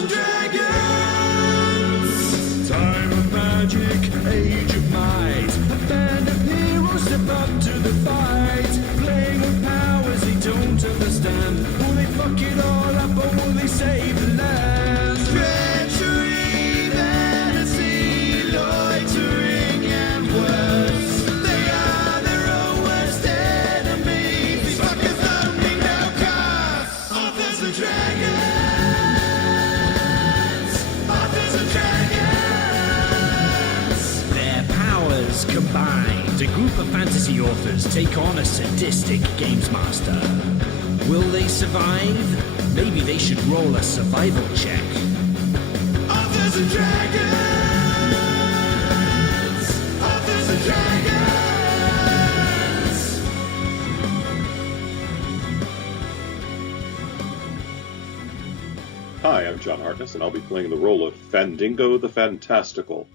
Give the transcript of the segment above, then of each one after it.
and dragons. Time of magic, age of might. A band of heroes step up to the fight. Playing with powers they don't understand. Will they fuck it all up or will they save the land? Treachery, vanity, loitering and worse. They are their own worst enemies. These fuckers only know curse. Authors and dragons. Authors and dragons. Their powers combined, a group of fantasy authors take on a sadistic games master. Will they survive? Maybe they should roll a survival check. Authors and dragons! Authors and dragons! Hi, I'm John Hartness, and I'll be playing the role of Fandingo the Fantastical,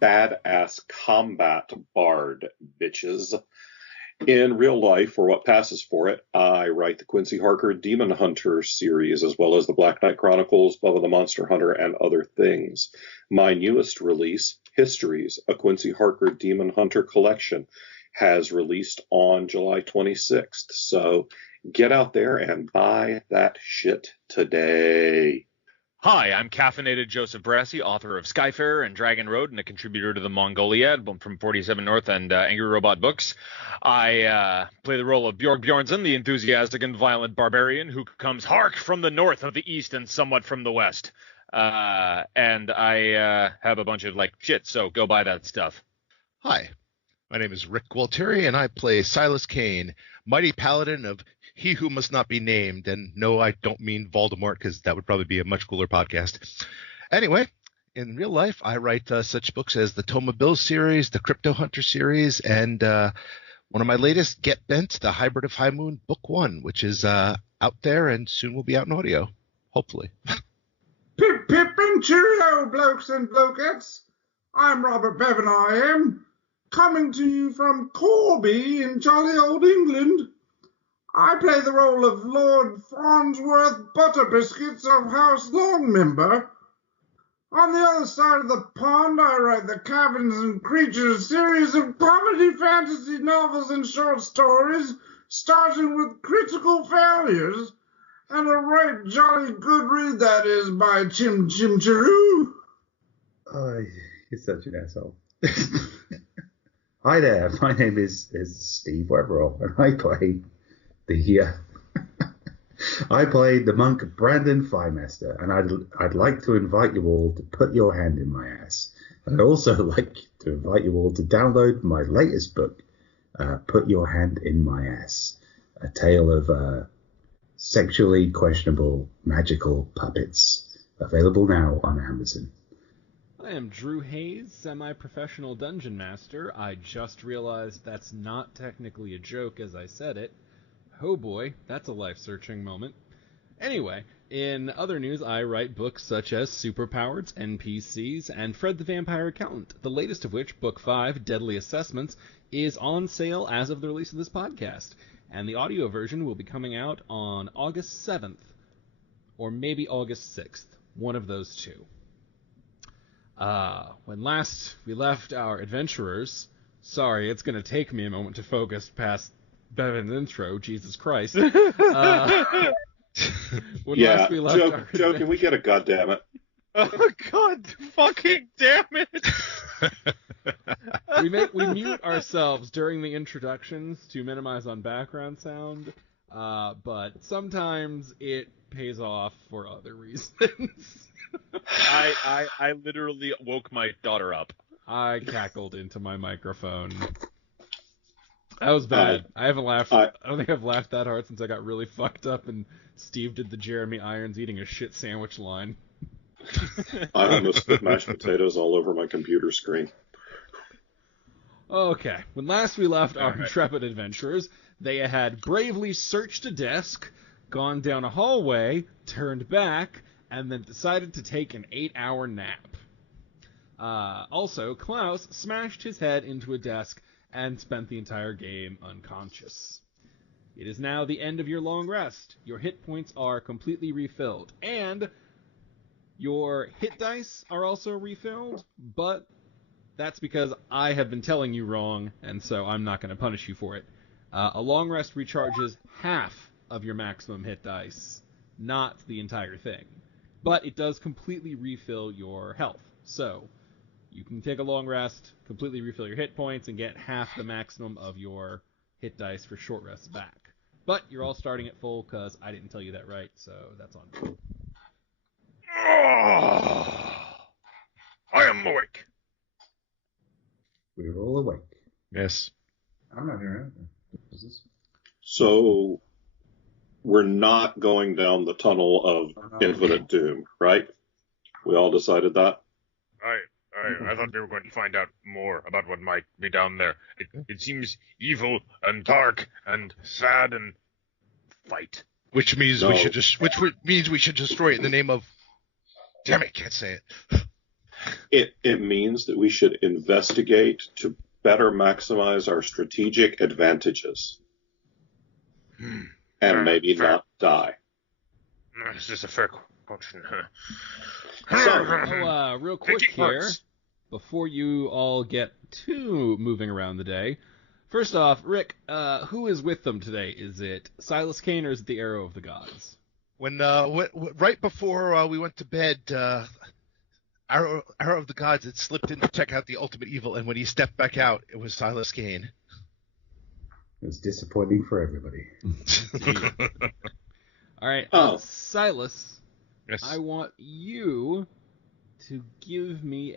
badass combat bard, bitches. In real life, or what passes for it, I write the Quincy Harker Demon Hunter series, as well as the Black Knight Chronicles, Bubba the Monster Hunter, and other things. My newest release, Histories, a Quincy Harker Demon Hunter collection, has released on July 26th. So get out there and buy that shit today. Hi, I'm caffeinated Joseph Brassi, author of Skyfarer and Dragon Road, and a contributor to the Mongoliad from 47 North and Angry Robot Books. I play the role of Bjorg Bjornsson, the enthusiastic and violent barbarian who comes hark from the north of the east and somewhat from the west. And I have a bunch of shit, so go buy that stuff. Hi, my name is Rick Gualtieri, and I play Silas Kane, mighty paladin of He Who Must Not Be Named. And no, I don't mean Voldemort, because that would probably be a much cooler podcast. Anyway, in real life, I write such books as the Tome of Bill series, the Crypto Hunter series, and one of my latest, Get Bent, the Hybrid of High Moon, Book 1, which is out there and soon will be out in audio, hopefully. Pip, pip, and cheerio, blokes and blokettes. I'm Robert Bevan, I am, coming to you from Corby in jolly old England. I play the role of Lord Farnsworth Butterbiscuits of House Longmember. On the other side of the pond, I write the Caverns and Creatures series of comedy fantasy novels and short stories, starting with Critical Failures, and a right jolly good read that is by Chim Chim Chiroo. Oh, you're such an asshole. Hi there, my name is Steve Webberall, and I play I played the monk Brandon Flymester, and I'd like to invite you all to put your hand in my ass. I'd also like to invite you all to download my latest book, Put Your Hand in My Ass, a tale of sexually questionable magical puppets, available now on Amazon. I am Drew Hayes, semi-professional dungeon master. I just realized that's not technically a joke as I said it. Oh boy, that's a life-searching moment. Anyway, in other news, I write books such as Superpowers, NPCs, and Fred the Vampire Accountant, the latest of which, Book 5, Deadly Assessments, is on sale as of the release of this podcast, and the audio version will be coming out on August 7th, or maybe August 6th, one of those two. When last we left our adventurers, sorry, it's going to take me a moment to focus past Bevan's intro, Jesus Christ. When last we left Joe, can we get a goddammit? Oh, God fucking damn it! we mute ourselves during the introductions to minimize on background sound, but sometimes it pays off for other reasons. I literally woke my daughter up. I cackled into my microphone. That was bad. I haven't laughed. I don't think I've laughed that hard since I got really fucked up and Steve did the Jeremy Irons eating a shit sandwich line. I almost spit mashed potatoes all over my computer screen. Okay. When last we left our intrepid adventurers, they had bravely searched a desk, gone down a hallway, turned back, and then decided to take an 8-hour nap. Also, Klaus smashed his head into a desk and spent the entire game unconscious. It is now the end of your long rest. Your hit points are completely refilled, and Your hit dice are also refilled, but that's because I have been telling you wrong, and so I'm not going to punish you for it. A long rest recharges half of your maximum hit dice, not the entire thing. But it does completely refill your health. So you can take a long rest, completely refill your hit points, and get half the maximum of your hit dice for short rests back. But you're all starting at full because I didn't tell you that right, so that's on me. I am awake. We're all awake. Yes. I'm not here. So we're not going down the tunnel of infinite doom, right? We all decided that? I thought we were going to find out more about what might be down there. It seems evil and dark and sad and fight. Which means No. we should destroy it in the name of. Damn it! Can't say it. It means that we should investigate to better maximize our strategic advantages. And maybe Fair. not die. This is a fair question. So, real quick Thinking here, hurts. before you all get too moving around the day, first off, Rick, who is with them today? Is it Silas Kane or is it the Arrow of the Gods? When right before we went to bed, Arrow of the Gods had slipped in to check out the ultimate evil, and when he stepped back out, it was Silas Kane. It was disappointing for everybody. All right, Oh. Silas, Yes. I want you to give me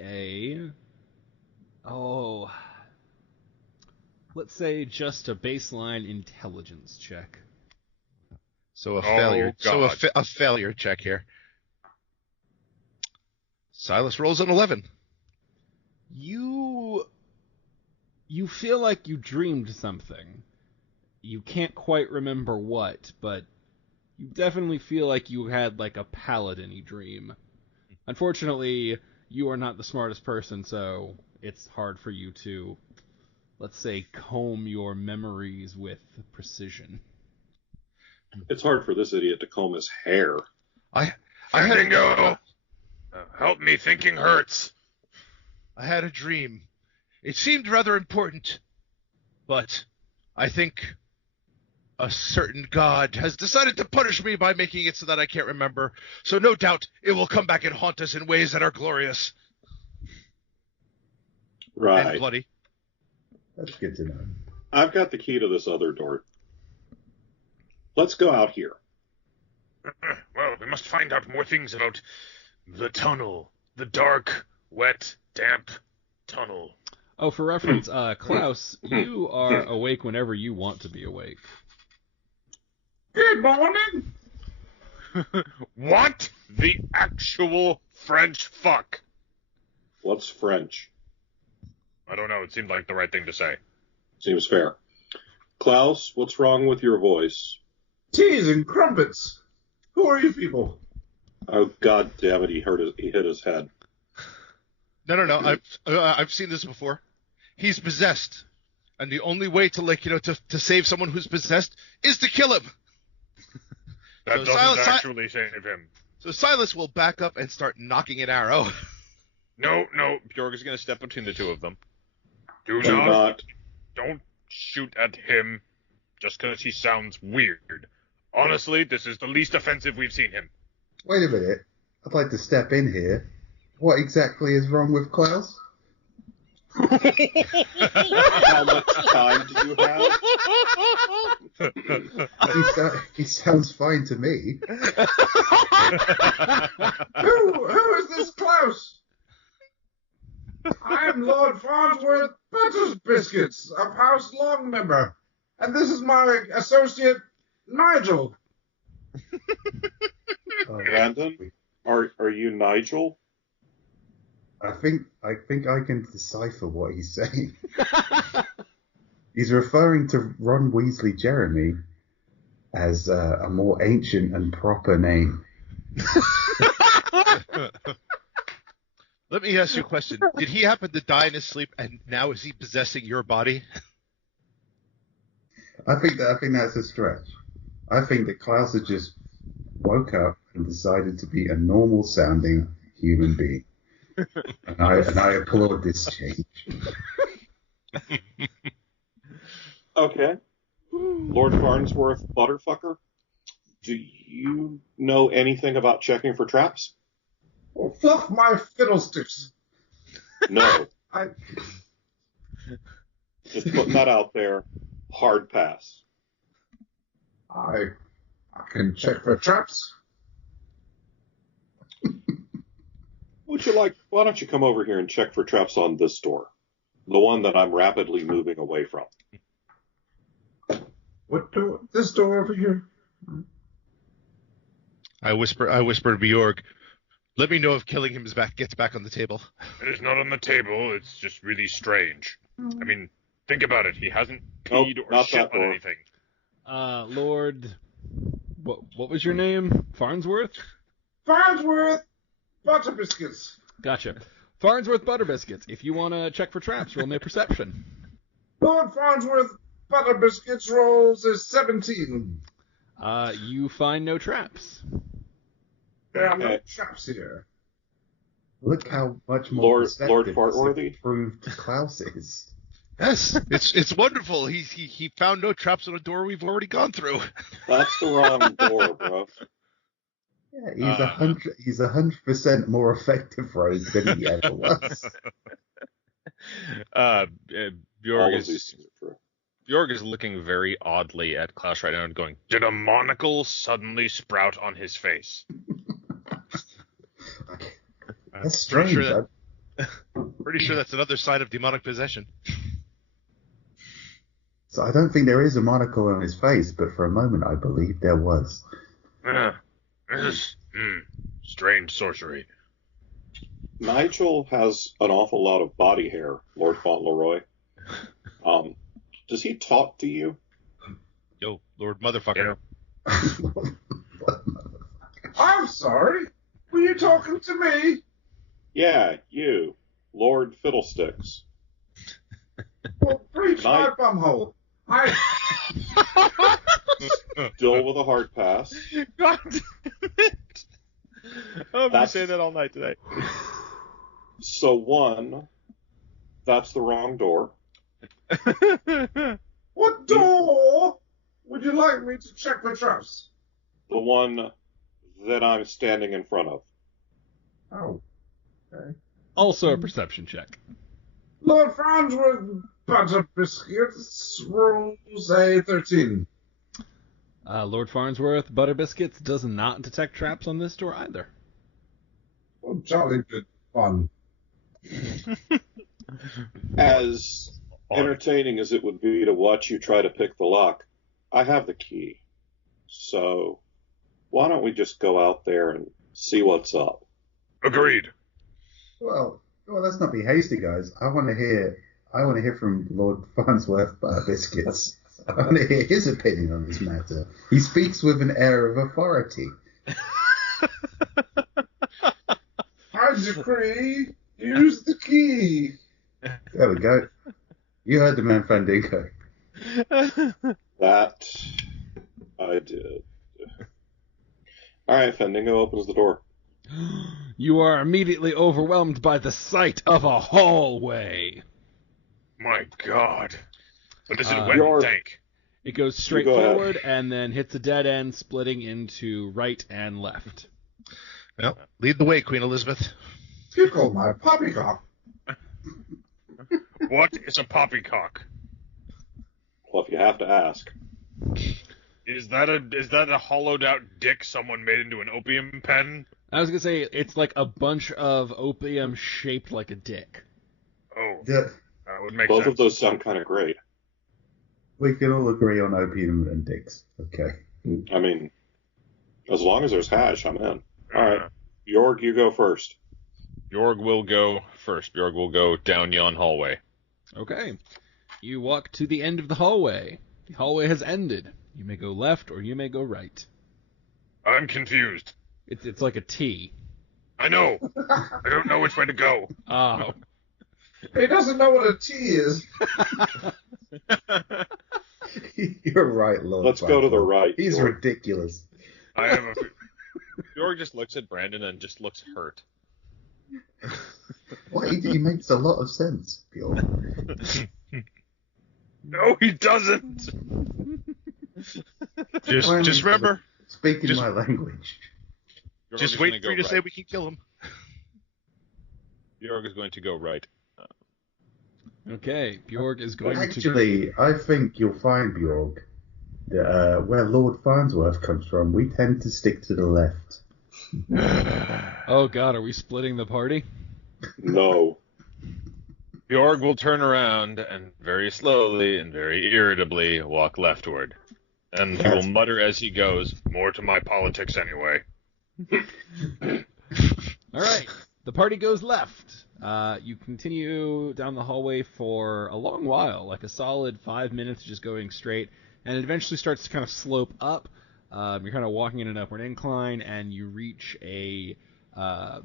let's say just a baseline intelligence check. So a failure. So God. a failure check here. Silas rolls an 11. You feel like you dreamed something. You can't quite remember what, but you definitely feel like you had like a paladin-y dream. Unfortunately, you are not the smartest person, so it's hard for you to, let's say, comb your memories with precision. It's hard for this idiot to comb his hair. I had Help me, thinking hurts. I had a dream. It seemed rather important, but I think a certain god has decided to punish me by making it so that I can't remember. So no doubt it will come back and haunt us in ways that are glorious and Right. bloody. That's good to know. I've got the key to this other door. Let's go out here. Well, we must find out more things about the tunnel. The dark, wet, damp tunnel. Oh, for reference, Klaus, you are awake whenever you want to be awake. Good morning. What the actual French fuck? What's French? I don't know. It seemed like the right thing to say. Seems fair. Klaus, what's wrong with your voice? Teas and crumpets. Who are you people? Oh, God damn it, he hit his head. No. I've seen this before. He's possessed, and the only way to to save someone who's possessed is to kill him. That So doesn't actually save him. So Silas will back up and start knocking an arrow. No. Bjorg is going to step between the two of them. Do not. Don't shoot at him just because he sounds weird. Honestly, this is the least offensive we've seen him. Wait a minute. I'd like to step in here. What exactly is wrong with Klaus? How much time do you have? He sounds fine to me. Who is this Klaus? I am Lord Farnsworth Butters Biscuits of House Long Member, and this is my associate Nigel. Brandon, are you Nigel? I think I can decipher what he's saying. He's referring to Ron Weasley Jeremy as a more ancient and proper name. Let me ask you a question. Did he happen to die in his sleep, and now is he possessing your body? I think that's a stretch. I think that Klaus had just woke up and decided to be a normal-sounding human being. And I applaud this change. Okay. Lord Farnsworth Butterfucker, do you know anything about checking for traps? Well, fluff my fiddlesticks. No. I Just putting that out there. Hard pass. can check for traps. Why don't you come over here and check for traps on this door? The one that I'm rapidly moving away from. What door? This door over here. I whisper to Bjorg, let me know if killing him gets back on the table. It is not on the table. It's just really strange. I mean, think about it. He hasn't Nope, peed or not shit that on door. anything. Lord, what was your name? Farnsworth? Farnsworth Butterbiscuits. Gotcha. Farnsworth Butterbiscuits. If you want to check for traps, roll me a perception. Lord Farnsworth Butterbiscuits rolls is 17. You find no traps. There are no Okay. traps here. Look how much more Lord perceptive this Fartworthy? improved Klaus is. Yes, it's wonderful. He found no traps on a door we've already gone through. That's the wrong door, bro. Yeah, he's 100% more effective rogue than he ever was. All Bjorg of these is things are true. Bjorg is looking very oddly at Klaus right now and going, "Did a monocle suddenly sprout on his face?" That's Pretty strange. sure Pretty sure that's another sign of demonic possession. So I don't think there is a monocle on his face, but for a moment I believe there was. This is strange sorcery. Nigel has an awful lot of body hair, Lord Fauntleroy. Does he talk to you? Yo, Lord Motherfucker. I'm sorry. Were you talking to me? Yeah, you, Lord Fiddlesticks. Well, breach my Night. bumhole. Still with a hard pass. God damn it! I'm That's- say that all night today. So one, that's the wrong door. What door would you like me to check for traps? The one that I'm standing in front of. Oh, okay. Also a perception check. Lord Farnsworth Butterbiscuits rolls a 13. Lord Farnsworth Butterbiscuits does not detect traps on this door either. Oh, jolly good fun. As entertaining as it would be to watch you try to pick the lock, I have the key. So why don't we just go out there and see what's up? Agreed. Well, let's not be hasty, guys. I want to hear from Lord Farnsworth Butterbiscuits. I want to hear his opinion on this matter. He speaks with an air of authority. I decree, use the key. There we go. You heard the man, Fandango. That I did. All right, Fandango opens the door. You are immediately overwhelmed by the sight of a hallway. My God. But is it wet Bjorg. and dank? It goes straight go ahead. forward and then hits a dead end, splitting into right and left. Well, lead the way, Queen Elizabeth. Tickle my poppycock. What is a poppycock? Well, if you have to ask. Is that a hollowed out dick someone made into an opium pen? I was gonna say it's like a bunch of opium shaped like a dick. Oh, Yeah, that would make Both sense. of those sound kind of great. we can all agree on opium and dicks. Okay. I mean, as long as there's hash, I'm in. All right, Bjorg, you go first. Bjorg will go first. Bjorg will go down yon hallway. Okay. You walk to the end of the hallway. The hallway has ended. You may go left or you may go right. I'm confused. It's like a T. I know. I don't know which way to go. Oh. He doesn't know what a T is. You're right, Lord. Let's go to the Farnsworth. right. He's Bjorg. ridiculous. I have a. Bjorg just looks at Brandon and just looks hurt. What he makes a lot of sense, Bjorn. No, he doesn't. Just remember, Speaking my language. Bjorg just is wait gonna for you go to say right. we can kill him. Bjorg is going to go right. Okay, Bjorg is going to... Actually, I think you'll find, Bjorg, that where Lord Farnsworth comes from, we tend to stick to the left. Oh god, are we splitting the party? No. Bjorg will turn around and very slowly and very irritably walk leftward. And he will mutter as he goes, "More to my politics anyway." Alright, the party goes left. You continue down the hallway for a long while, like a solid 5 minutes just going straight, and it eventually starts to kind of slope up. You're kind of walking in an upward incline, and you reach a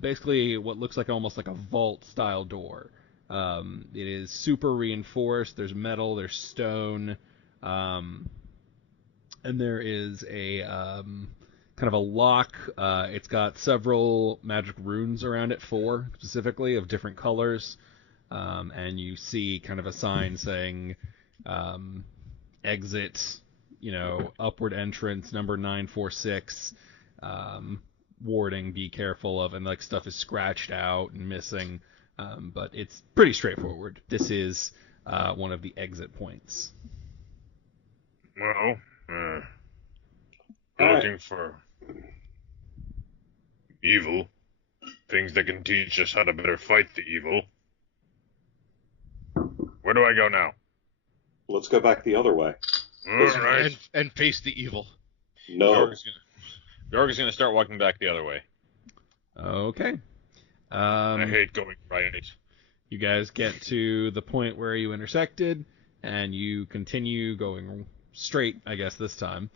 basically what looks like almost like a vault-style door. It is super reinforced. There's metal, there's stone, and there is a kind of a lock. It's got several magic runes around it, 4 specifically, of different colors. And you see kind of a sign saying exit, upward entrance, number 946, warding, be careful of, and like stuff is scratched out and missing. But it's pretty straightforward. This is one of the exit points. Well, Alright. looking for evil. Things that can teach us how to better fight the evil. Where do I go now? Let's go back the other way. All right. And face the evil. No. Bjorg is gonna start walking back the other way. Okay. I hate going right. You guys get to the point where you intersected, and you continue going straight, I guess, this time.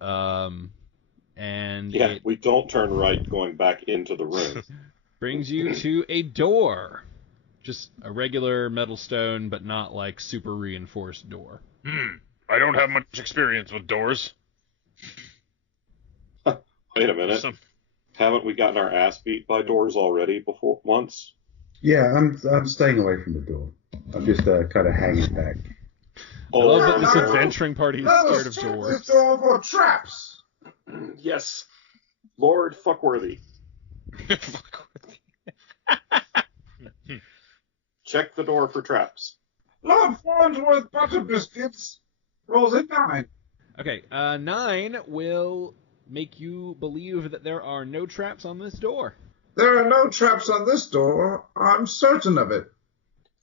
And Yeah, it we don't turn right going back into the room. brings you to a door. Just a regular metal stone, but not like super reinforced door. I don't have much experience with doors. Wait a minute. Haven't we gotten our ass beat by doors already once? Yeah, I'm staying away from the door. I'm just kind of hanging back. I love that Oh, this no. adventuring party is Let scared us of check doors. this door for traps. yes. Lord Fuckworthy. Check the door for traps. Lord Farnsworth Butter Biscuits rolls a 9. Okay, 9 will make you believe that there are no traps on this door. There are no traps on this door. I'm certain of it.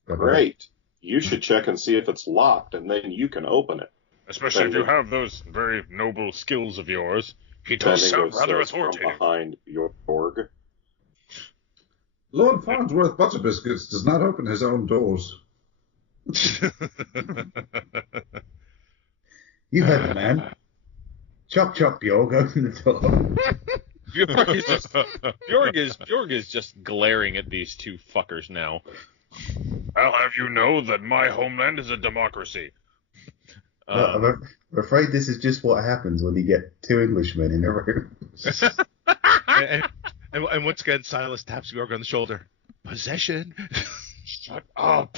Great. You should check and see if it's locked, and then you can open it. Especially if you have those very noble skills of yours. He does Fendingo sound rather says from authoritative. behind your org. Lord Farnsworth Butter Biscuits does not open his own doors. You heard the man. Chop chop, Bjorg, open the door. Bjorg is just glaring at these two fuckers now. I'll have you know that my homeland is a democracy. I'm afraid this is just what happens when you get 2 Englishmen in a room. and once again, Silas taps Bjorg on the shoulder. Possession. Shut up.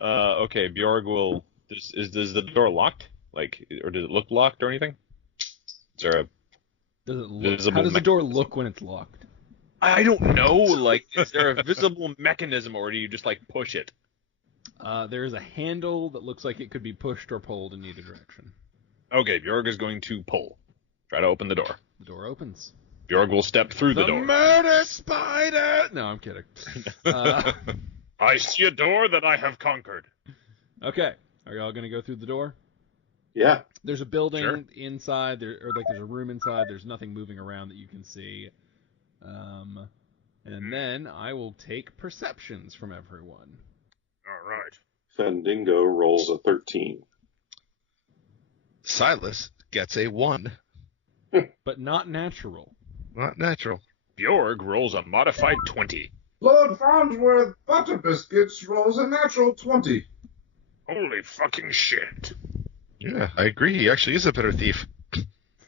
Okay, Bjorg will. Is the door locked? Or does it look locked or anything? Is there a? Does it look? Visible How does the door look when it's locked? I don't know. Is there a visible mechanism, or do you just push it? There is a handle that looks like it could be pushed or pulled in either direction. Okay, Bjorg is going to pull. Try to open the door. The door opens. Bjorg will step through the door. Murder spider! No, I'm kidding. I see a door that I have conquered. Okay, are y'all gonna go through the door? Yeah. There's a building Sure. inside, there's a room inside. There's nothing moving around that you can see. And then I will take perceptions from everyone. All right. Fendingo rolls a 13. Silas gets a 1. But not natural. Not natural. Bjorg rolls a modified 20. Lord Farnsworth Butter Biscuits rolls a natural 20. Holy fucking shit. Yeah, I agree. He actually is a better thief.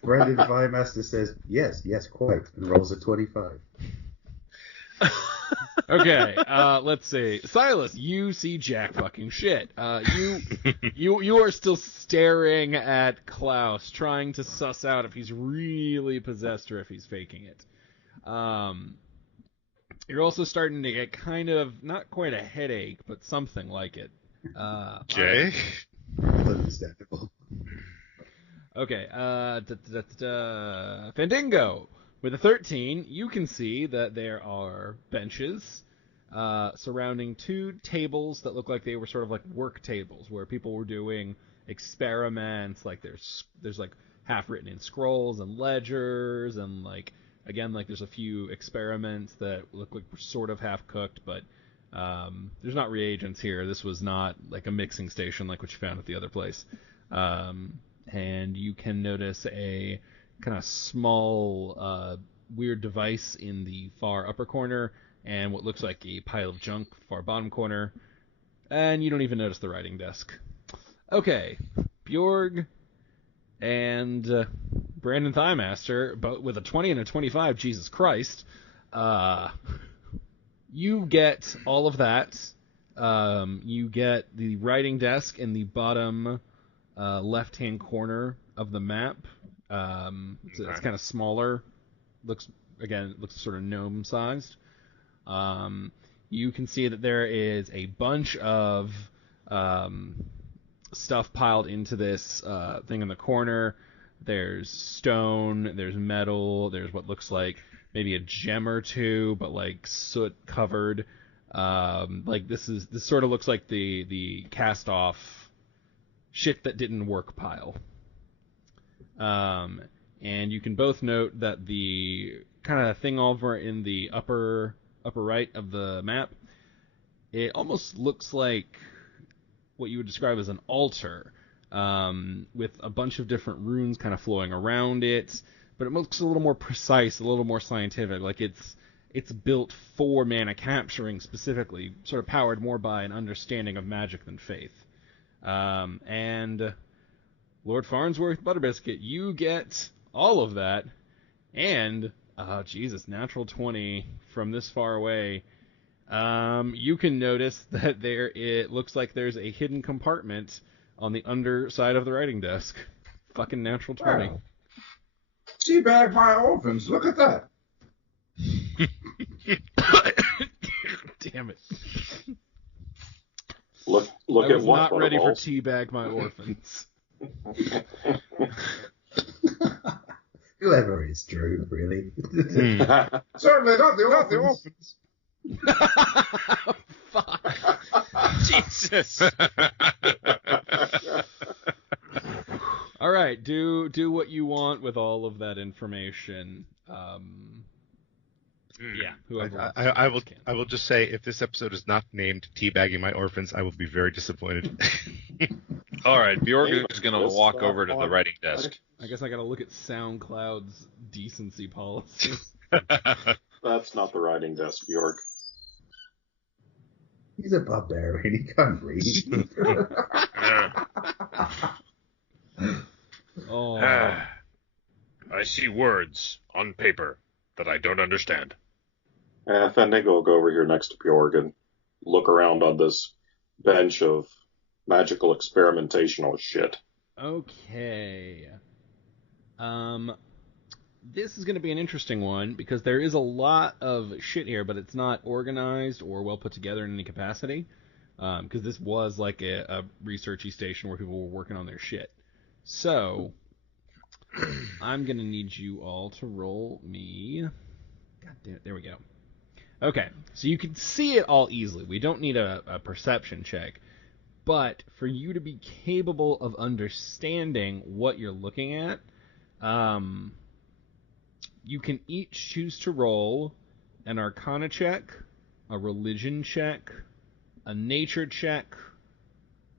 Brandon Firemaster says, yes, quite, and rolls a 25. Okay, let's see. Silas, you see jack fucking shit. You are still staring at Klaus, trying to suss out if he's really possessed or if he's faking it. You're also starting to get kind of, not quite a headache, but something like it. Jay? That's understandable. Okay, Fandango. With a 13, you can see that there are benches surrounding two tables that look like they were sort of like work tables where people were doing experiments. Like there's like half written in scrolls and ledgers, and like again like there's a few experiments that look like were sort of half cooked, but there's not reagents here. This was not like a mixing station like what you found at the other place. And you can notice a kind of small weird device in the far upper corner and what looks like a pile of junk far bottom corner, and you don't even notice the writing desk. Okay, Bjorg and Brandon Thighmaster, but with a 20 and a 25, Jesus Christ, you get all of that. You get the writing desk in the bottom left-hand corner of the map. It's kind of smaller. Looks sort of gnome-sized. You can see that there is a bunch of stuff piled into this thing in the corner. There's stone, there's metal, there's what looks like maybe a gem or two, but like soot covered. Like this sort of looks like the cast off shit that didn't work pile. And you can both note that the kind of thing over in the upper right of the map, it almost looks like what you would describe as an altar, with a bunch of different runes kind of flowing around it, but it looks a little more precise, a little more scientific, like it's built for mana capturing specifically, sort of powered more by an understanding of magic than faith. And Lord Farnsworth Butterbiscuit, you get all of that, and Jesus, natural 20 from this far away. You can notice that it looks like there's a hidden compartment on the underside of the writing desk. Fucking natural 20. Wow. Teabag my orphans, look at that. Damn it. Look I at was what? not ready for Butterballs. Teabag my orphans. Whoever is Drew, really. Certainly not the orphans. Fuck. Jesus. All right, do what you want with all of that information. Yeah, whoever. I will just say, if this episode is not named Teabagging My Orphans, I will be very disappointed. All right, Bjorg is going to walk over to the writing desk. I guess I gotta look at SoundCloud's decency policy. That's not the writing desk, Bjorg. He's a barbarian. He can't read. Oh. I see words on paper that I don't understand. Fandango will go over here next to Bjorg and look around on this bench of magical experimentational shit. Okay. This is going to be an interesting one because there is a lot of shit here, but it's not organized or well put together in any capacity. Because this was like a researchy station where people were working on their shit. So, I'm going to need you all to roll me. God damn it, there we go. Okay, so you can see it all easily. We don't need a perception check. But for you to be capable of understanding what you're looking at, you can each choose to roll an Arcana check, a Religion check, a Nature check,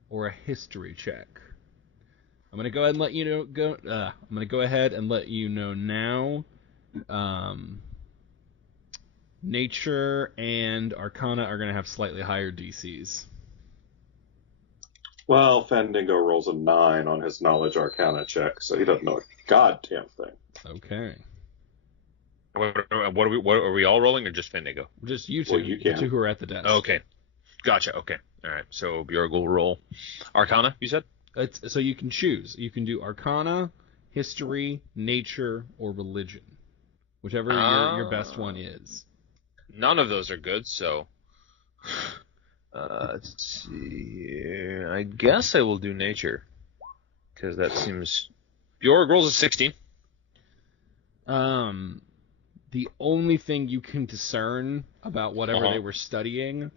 or a History check. I'm gonna go ahead and let you know. I'm gonna go ahead and let you know now. Nature and Arcana are gonna have slightly higher DCs. Well, Fandango rolls a 9 on his knowledge arcana check, so he doesn't know a goddamn thing. Okay. What are we all rolling or just Fandango? Just you two. Well, you the can. two who are at the desk. Okay. Gotcha. Okay. All right. So Bjorg will roll Arcana, you said? So you can choose. You can do Arcana, History, Nature, or Religion. Whichever your best one is. None of those are good, so... let's see here. I guess I will do Nature. Because that seems... Bjorg rolls a 16. The only thing you can discern about whatever Uh-huh. they were studying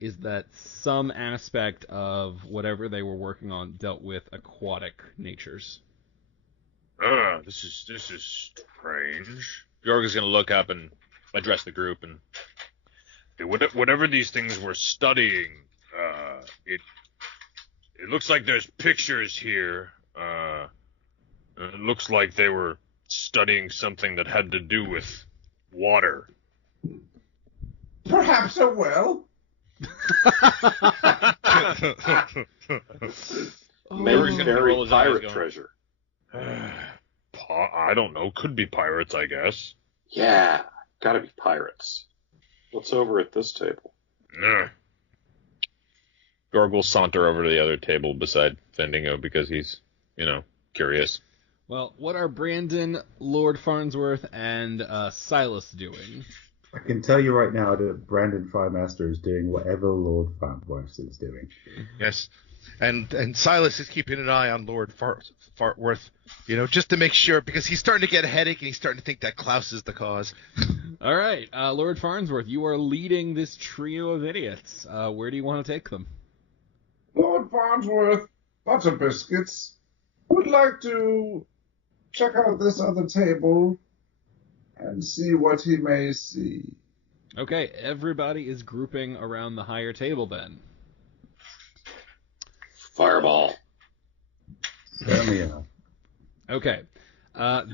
is that some aspect of whatever they were working on dealt with aquatic natures. This is strange. Bjorg is going to look up and address the group and... Whatever these things were studying, it looks like there's pictures here. It looks like they were studying something that had to do with water. Perhaps a well. Maybe gonna buried roll his eyes pirate going. treasure. I don't know. Could be pirates, I guess. Yeah, gotta be pirates. What's over at this table? Bjorg will saunter over to the other table beside Fandango because he's, curious. Well, what are Brandon, Lord Farnsworth, and Silas doing? I can tell you right now that Brandon Firemaster is doing whatever Lord Farnsworth is doing. Yes. And Silas is keeping an eye on Lord Fartworth, just to make sure, because he's starting to get a headache and he's starting to think that Klaus is the cause. All right, Lord Farnsworth, you are leading this trio of idiots. Where do you want to take them? Lord Farnsworth, Butter Biscuits, would like to check out this other table and see what he may see. Okay, everybody is grouping around the higher table then. Fireball. Certainly enough. Okay.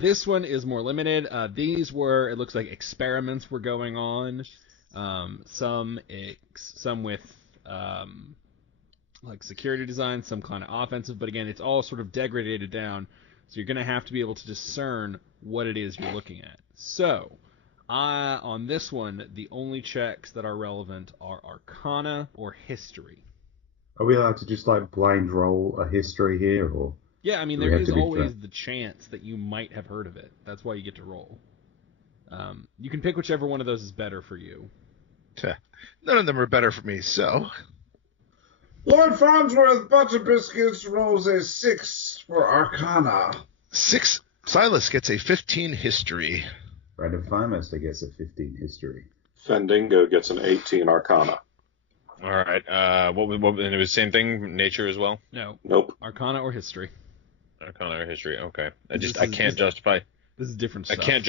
This one is more limited. These were, it looks like experiments were going on. Some with like security design, some kind of offensive, but again, it's all sort of degraded down. So you're going to have to be able to discern what it is you're looking at. So, on this one, the only checks that are relevant are Arcana or History. Are we allowed to just blind roll a history here, or? Yeah, I mean, Do we there have is to be always fair? the chance that you might have heard of it. That's why you get to roll. You can pick whichever one of those is better for you. None of them are better for me, so... Lord Farnsworth, Butter Biscuits rolls a 6 for Arcana. 6. Silas gets a 15 history. Brandon Firemaster gets a 15 history. Fandango gets an 18 Arcana. All right. What and it was the same thing, Nature as well? No, Nope. Arcana or History. Arcana or History. Okay. This I is- can't this- justify. This is different I stuff. can't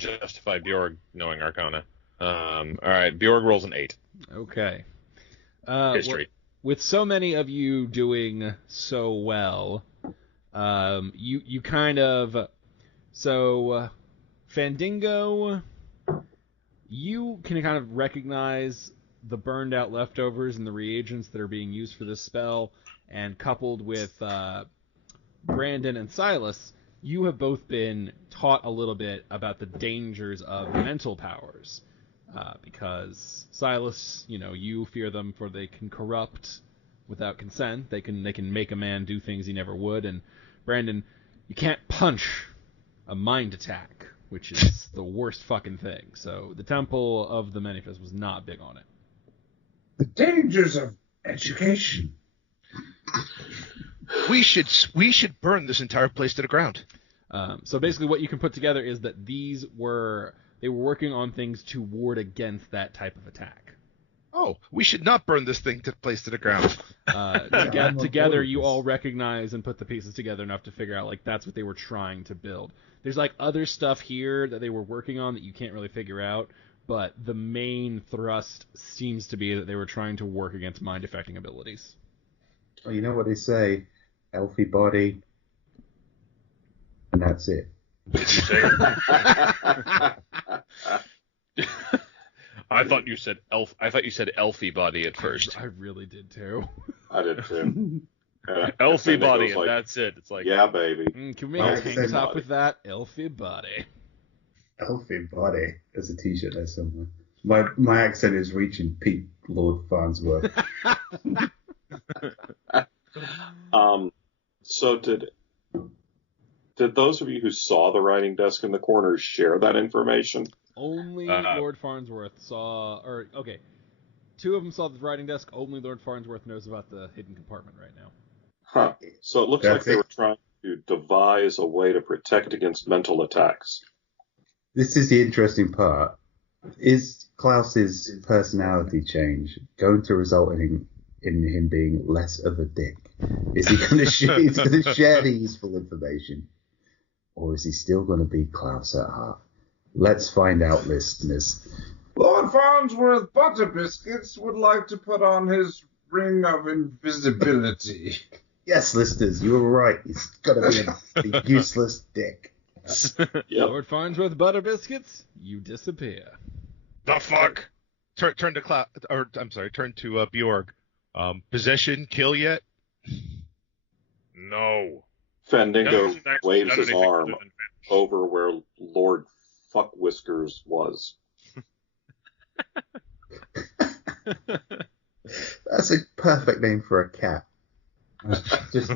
justify Bjorg knowing Arcana. All right. Bjorg rolls an 8. Okay. History. With so many of you doing so well, you kind of... So, Fandango, you can kind of recognize the burned out leftovers and the reagents that are being used for this spell, and coupled with Brandon and Silas, you have both been taught a little bit about the dangers of mental powers. Because Silas, you fear them for they can corrupt without consent. They can make a man do things he never would. And Brandon, you can't punch a mind attack, which is the worst fucking thing. So the Temple of the Manifest was not big on it. The dangers of education. We should burn this entire place to the ground. So basically what you can put together is that they were working on things to ward against that type of attack. Oh, we should not burn this place to the ground. Together, you all recognize and put the pieces together enough to figure out that's what they were trying to build. There's other stuff here that they were working on that you can't really figure out, but the main thrust seems to be that they were trying to work against mind affecting abilities. Oh, you know what they say? Elfie body, and that's it. Did you say? I thought you said elf. I thought you said elfy body at first. I really did too. I did too. Elfie body, and like, that's it. It's like, yeah, baby. Can we make a Elfie tank top body. with that? Elfie body. Elfie body. There's a t-shirt there somewhere. My accent is reaching peak Lord Farnsworth. So did those of you who saw the writing desk in the corner share that information? Only Lord Farnsworth saw, or okay, 2 of them saw the writing desk. Only Lord Farnsworth knows about the hidden compartment right now. Huh. So it looks like they were trying to devise a way to protect against mental attacks. This is the interesting part. Is Klaus's personality change going to result in him being less of a dick? Is he going to share the useful information? Or is he still going to be Klaus at heart? Let's find out, listeners. Lord Farnsworth Butterbiscuits would like to put on his ring of invisibility. Yes, listeners, you were right. He's going to be a useless dick. Yep. Lord Farnsworth Butterbiscuits, you disappear. the fuck? Turn to turn to Bjorg. Possession, kill yet? No. Fandango Nothing's actually waves done his anything arm other than finish. over where Lord Fuck Whiskers was. That's a perfect name for a cat. Just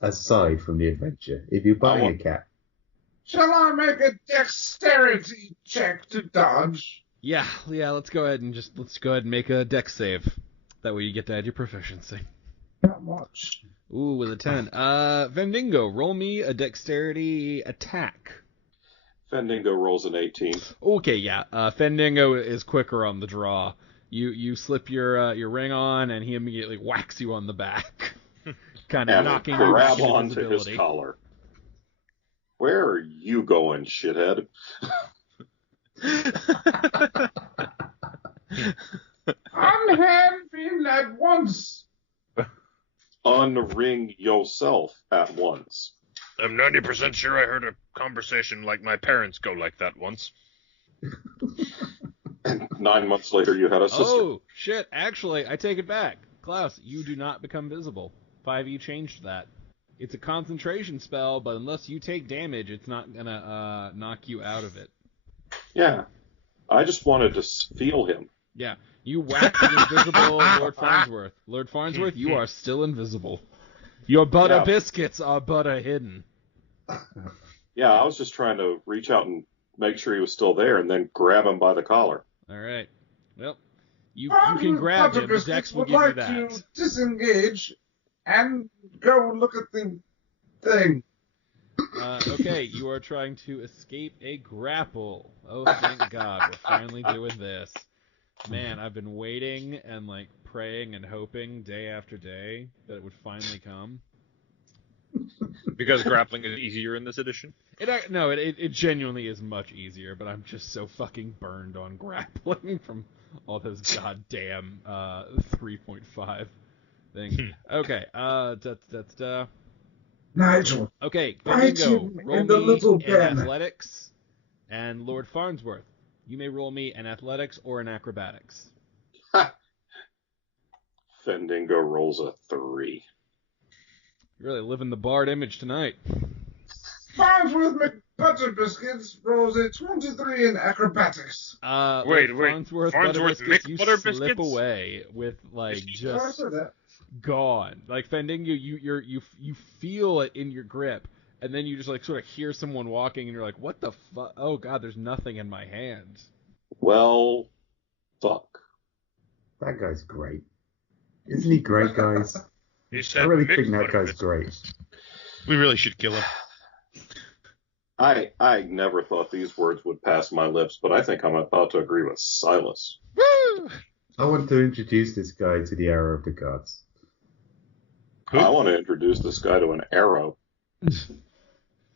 aside from the adventure, if you're buying a cat, Shall I make a dexterity check to dodge? Yeah. Let's go ahead and make a dex save. That way you get to add your proficiency. Not much. Ooh, with a 10. Vendingo, roll me a dexterity attack. Fandango rolls an 18. Okay, yeah. Fendingo is quicker on the draw. You slip your ring on, and he immediately whacks you on the back, kind of And knocking you grab into onto his invisibility. collar. Where are you going, shithead? Unhand him at once. Unring yourself at once. I'm 90% sure I heard a conversation like my parents go like that once. And 9 months later, you had a sister. Oh, shit. Actually, I take it back. Klaus, you do not become visible. 5e changed that. It's a concentration spell, but unless you take damage, it's not gonna knock you out of it. Yeah. I just wanted to feel him. Yeah. You whack the invisible Lord Farnsworth. Lord Farnsworth, you are still invisible. Your butter biscuits are butter hidden. Yeah, I was just trying to reach out and make sure he was still there and then grab him by the collar. All right. Well, you can grab him. Butterbiscuits Dex will would give you like that. to disengage and go look at the thing. Okay, you are trying to escape a grapple. Oh, thank God, we're finally doing this. Man, I've been waiting and like praying and hoping day after day that it would finally come. Because grappling is easier in this edition? It genuinely is much easier, but I'm just so fucking burned on grappling from all those goddamn 3.5 things. Okay, Nigel. Okay, Bite Bendigo, him roll in the me little an pen. athletics, and Lord Farnsworth, you may roll me an athletics or an acrobatics. Fandango rolls a 3. You're really living the Bard image tonight. Farnsworth McButterbiscuits rolls a 23 in acrobatics. Wait, Farnsworth Farnsworth Butterbiscuits, you McButterbiscuits? slip away with like I just said that. gone. Like Fandango, you feel it in your grip, and then you just like sort of hear someone walking, and you're like, "What the fuck? Oh God, there's nothing in my hand." Well, fuck. that guy's great. Isn't he great, guys? He I said really Mick think that guy's Butterbiscuits. great. We really should kill him. I never thought these words would pass my lips, but I think I'm about to agree with Silas. Woo! I want to introduce this guy to the Arrow of the Gods. I want to introduce this guy to an arrow.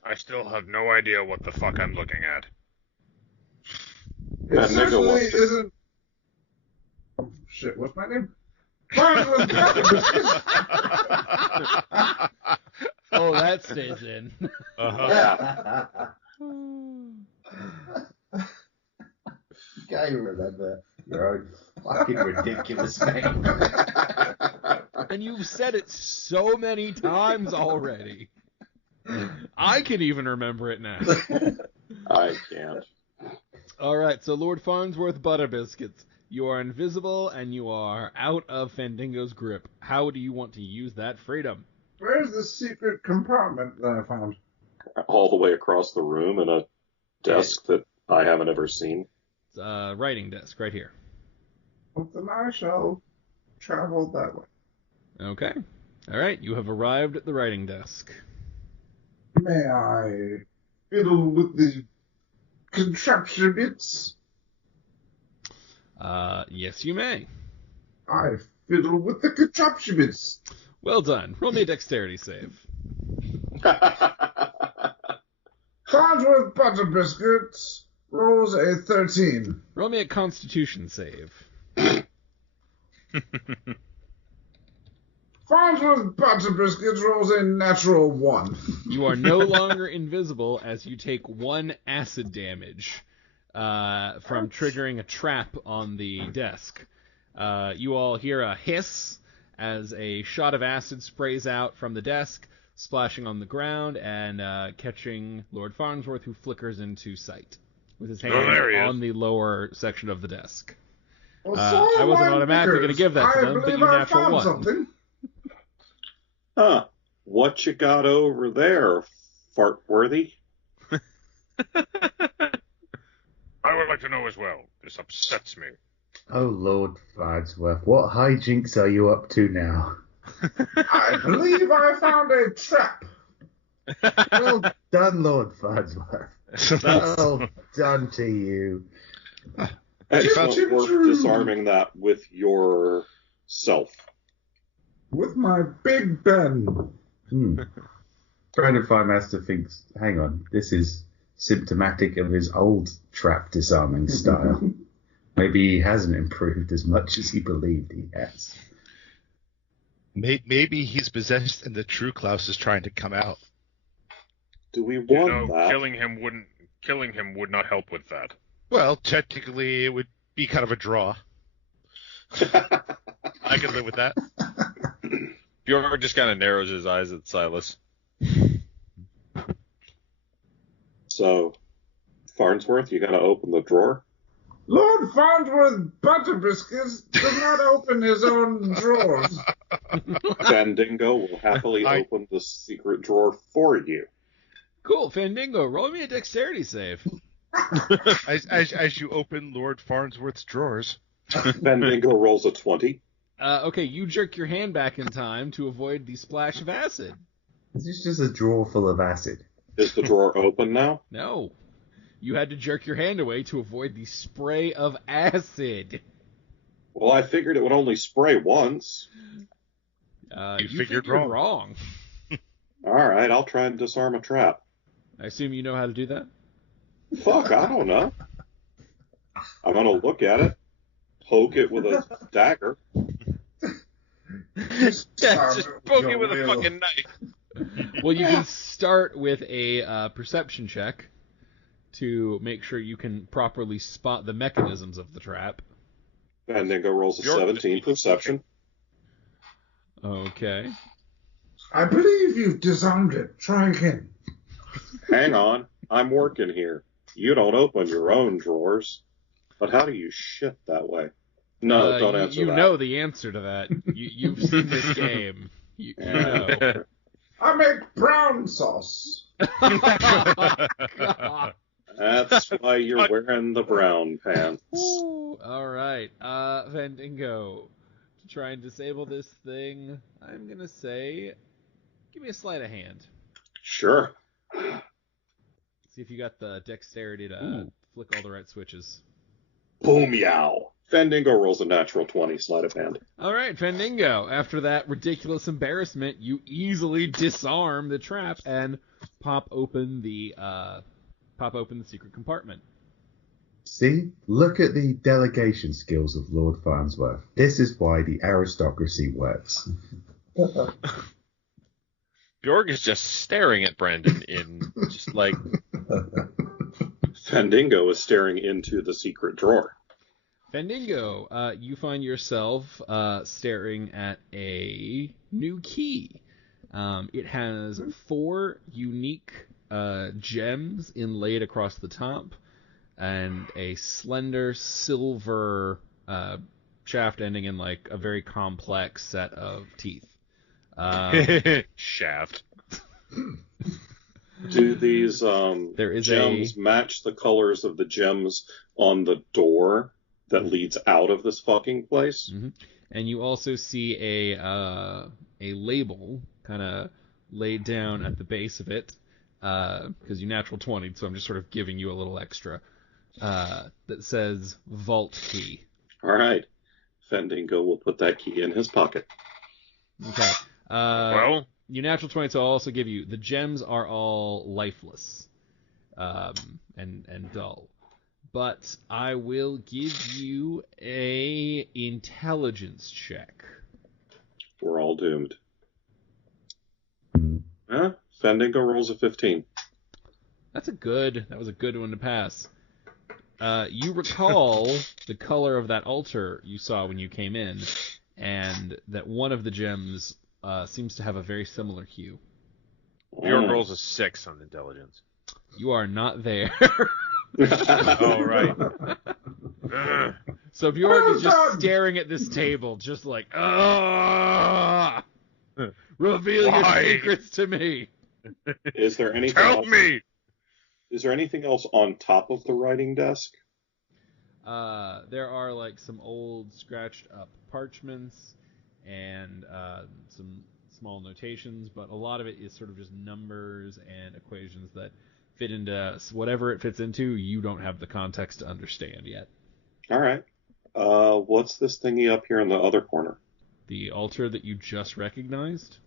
I still have no idea what the fuck I'm looking at. It And Nigga certainly wants to- isn't. Oh, shit, what's my name? Farnsworth Butterbiscuits. Oh, that stays in. Yeah. Can't remember your own fucking ridiculous name. And you've said it so many times already. I can even remember it now. I can't. All right, so Lord Farnsworth Butterbiscuits, you are invisible and you are out of Fandingo's grip. How do you want to use that freedom? Where's the secret compartment that I found? All the way across the room in a desk that I haven't ever seen. It's a writing desk right here. Well, then I shall travel that way. Okay. All right, you have arrived at the writing desk. May I fiddle with the contraption bits? Yes, you may. I fiddle with the contraption bits. Well done. Roll me a dexterity save. Farnsworth Butterbiscuits rolls a 13. Roll me a constitution save. Farnsworth Butterbiscuits rolls a natural 1. You are no longer invisible as you take 1 acid damage from triggering a trap on the desk. You all hear a hiss as a shot of acid sprays out from the desk, splashing on the ground and catching Lord Farnsworth, who flickers into sight with his hand on the lower section of the desk. Well, I wasn't automatically going to give that to them, but you natural one. Something. Huh. What you got over there, Fartworthy? I would like to know as well. This upsets me. Oh, Lord Farnsworth, what hijinks are you up to now? I believe I found a trap. Well done, Lord Farnsworth. Well done to you. It's not worth disarming that with yourself. With my Big Ben. Brandon Firemaster thinks, hang on, this is symptomatic of his old trap disarming style. Maybe he hasn't improved as much as he believed he has. Maybe he's possessed and the true Klaus is trying to come out. Do we want that? Killing him would not help with that. Well, technically, it would be kind of a draw. I can live with that. Bjorn just kind of narrows his eyes at Silas. So, Farnsworth, you gotta open the drawer? Lord Farnsworth Butterbiscuits does not open his own drawers. Fandingo will happily open the secret drawer for you. Cool, Fandingo, roll me a dexterity save. As you open Lord Farnsworth's drawers. Fandingo rolls a 20. Okay, you jerk your hand back in time to avoid the splash of acid. This is just a drawer full of acid. Is the drawer open now? No. You had to jerk your hand away to avoid the spray of acid. Well, I figured it would only spray once. You figured wrong. All right, I'll try and disarm a trap. I assume you know how to do that? Fuck, I don't know. I'm going to look at it, poke it with a dagger. Just poke it with a fucking knife. Well, you can start with a perception check to make sure you can properly spot the mechanisms of the trap. Fandingo rolls a 17 perception. Okay. I believe you've disarmed it. Try again. Hang on, I'm working here. You don't open your own drawers. But how do you shit that way? No, don't answer that. You know the answer to that. You've seen this game. You know. I make brown sauce. That's why you're wearing the brown pants. Ooh, all right. Fandingo, to try and disable this thing, I'm going to say, give me a sleight of hand. Sure. See if you got the dexterity to flick all the right switches. Boom yow. Fandingo rolls a natural 20, sleight of hand. All right, Fandingo. After that ridiculous embarrassment, you easily disarm the trap and pop open the secret compartment. See? Look at the delegation skills of Lord Farnsworth. This is why the aristocracy works. Bjorg is just staring at Brandon in just like... Fandingo is staring into the secret drawer. Fendingo, you find yourself staring at a new key. It has 4 unique gems inlaid across the top, and a slender silver shaft ending in like a very complex set of teeth. Shaft. Do these There is gems match the colors of the gems on the door that leads out of this fucking place? Mm-hmm. And you also see a label kind of laid down at the base of it, because you natural 20, so I'm just sort of giving you a little extra, that says Vault Key. All right. Fendingo will put that key in his pocket. Okay. Well, You natural 20, so I'll also give you, the gems are all lifeless, and dull. But I will give you a intelligence check. We're all doomed. Hmm. Huh? Fendingo rolls a 15. That was a good one to pass. You recall the color of that altar you saw when you came in, and that one of the gems seems to have a very similar hue. Bjorn rolls a 6 on intelligence. You are not there. Oh, right. So Bjorn is just staring at this table, just like, ah! Reveal your Why? secrets to me. Is there anything Tell else? me! Is there anything else on top of the writing desk? There are like some old scratched up parchments and some small notations, but a lot of it is sort of just numbers and equations that fit into whatever it fits into. You don't have the context to understand yet. All right. What's this thingy up here in the other corner? The altar that you just recognized?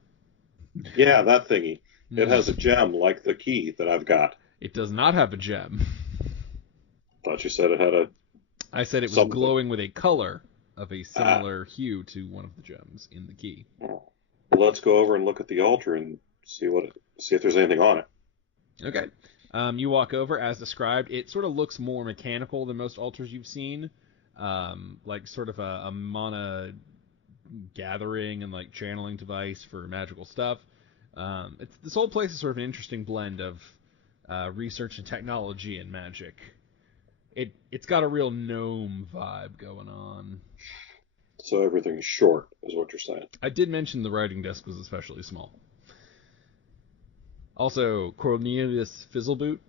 Yeah, that thingy. It Hmm. has a gem like the key that I've got. It does not have a gem. Thought you said it had a... I said it was Something. glowing with a color of a similar hue to one of the gems in the key. Oh. Well, let's go over and look at the altar and see if there's anything on it. Okay. You walk over, as described. It sort of looks more mechanical than most altars you've seen. Like sort of a mana gathering and like channeling device for magical stuff. This whole place is sort of an interesting blend of research and technology and magic. It's got a real gnome vibe going on. So everything's short, is what you're saying. I did mention the writing desk was especially small. Also, Cornelius Fizzleboot.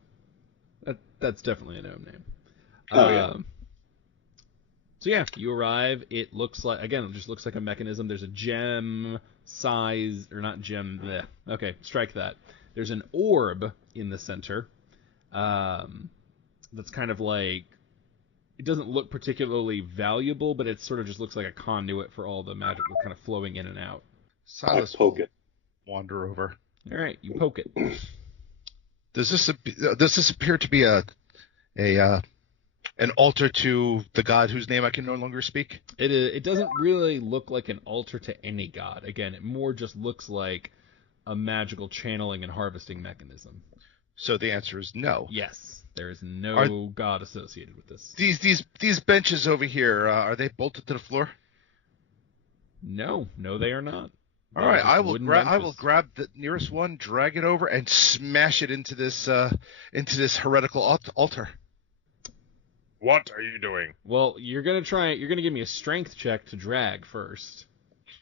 That's definitely a gnome name. Oh, yeah. So yeah, you arrive. It looks like, again, it just looks like a mechanism. There's a gem size, or not gem. Bleh. Okay, strike that. There's an orb in the center. That's kind of like, it doesn't look particularly valuable, but it sort of just looks like a conduit for all the magic kind of flowing in and out. Silas I poke will it. wander over. All right, you poke it. Does this appear to be an altar to the god whose name I can no longer speak? It doesn't really look like an altar to any god. Again, it more just looks like a magical channeling and harvesting mechanism. So the answer is no. Yes, there is no god associated with this. These benches over here, are they bolted to the floor? No, they are not. All They're right, just I will wooden grab benches. the nearest one, drag it over, and smash it into this heretical altar. What are you doing? Well, you're gonna give me a strength check to drag first.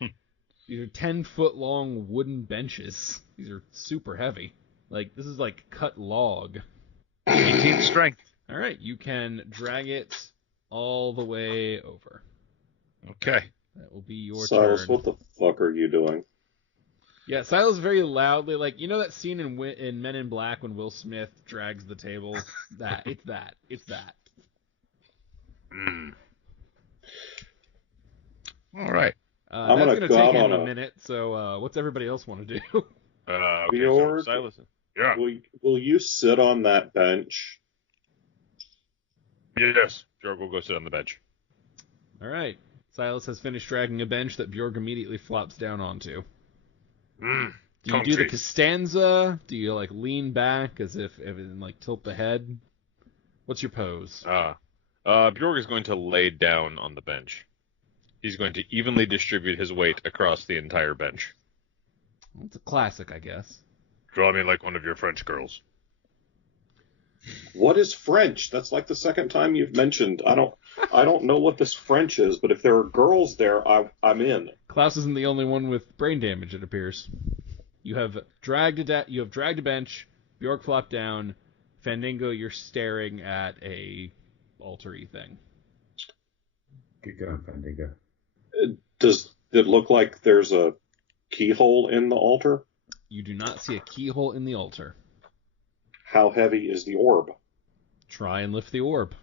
These are 10-foot long wooden benches. These are super heavy. Like, this is like cut log. 18 strength. All right, you can drag it all the way over. Okay. That will be your Silas, turn. what the fuck are you doing? Yeah, Silas very loudly, like, you know that scene in Men in Black when Will Smith drags the table? It's that. All right. I'm That's gonna gonna go take out him on a a- minute. So, what's everybody else want to do? Okay, Bjorn? so Silas. Yeah. Will you sit on that bench? Yes. Bjorg will go sit on the bench. All right. Silas has finished dragging a bench that Bjorg immediately flops down onto. Do you do the Comfy. Costanza? Do you like lean back as if and like tilt the head? What's your pose? Bjorg is going to lay down on the bench. He's going to evenly distribute his weight across the entire bench. It's a classic, I guess. Draw me like one of your French girls. What is French? That's like the second time you've mentioned. I don't know what this French is, but if there are girls there, I'm in. Klaus isn't the only one with brain damage, it appears. You have dragged a bench. Bjork flopped down. Fandango, you're staring at a altar-y thing. Good going, Fandango. Does it look like there's a keyhole in the altar? You do not see a keyhole in the altar. How heavy is the orb? Try and lift the orb.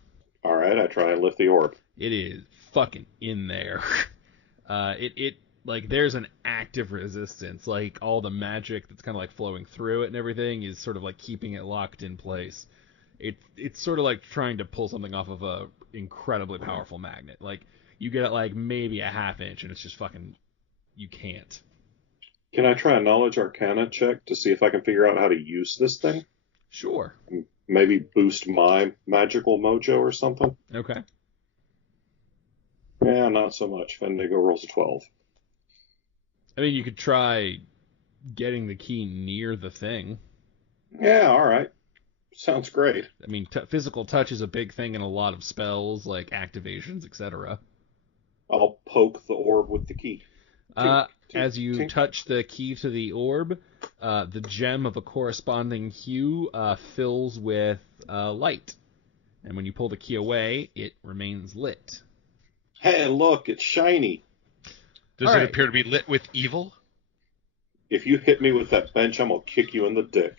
All right, I try and lift the orb. It is fucking in there. It like there's an active resistance. Like all the magic that's kind of like flowing through it and everything is sort of like keeping it locked in place. It's sort of like trying to pull something off of a incredibly powerful magnet. Like you get it like maybe a half inch and it's just fucking you can't. Can I try a knowledge arcana check to see if I can figure out how to use this thing? Sure. Maybe boost my magical mojo or something? Okay. Yeah, not so much. Fandango rolls a 12. I mean, you could try getting the key near the thing. Yeah, all right. Sounds great. I mean, physical touch is a big thing in a lot of spells, like activations, etc. I'll poke the orb with the key. As you touch the key to the orb, the gem of a corresponding hue fills with light. And when you pull the key away, it remains lit. Hey, look, it's shiny. Does it appear to be lit with evil? If you hit me with that bench, I'm going to kick you in the dick.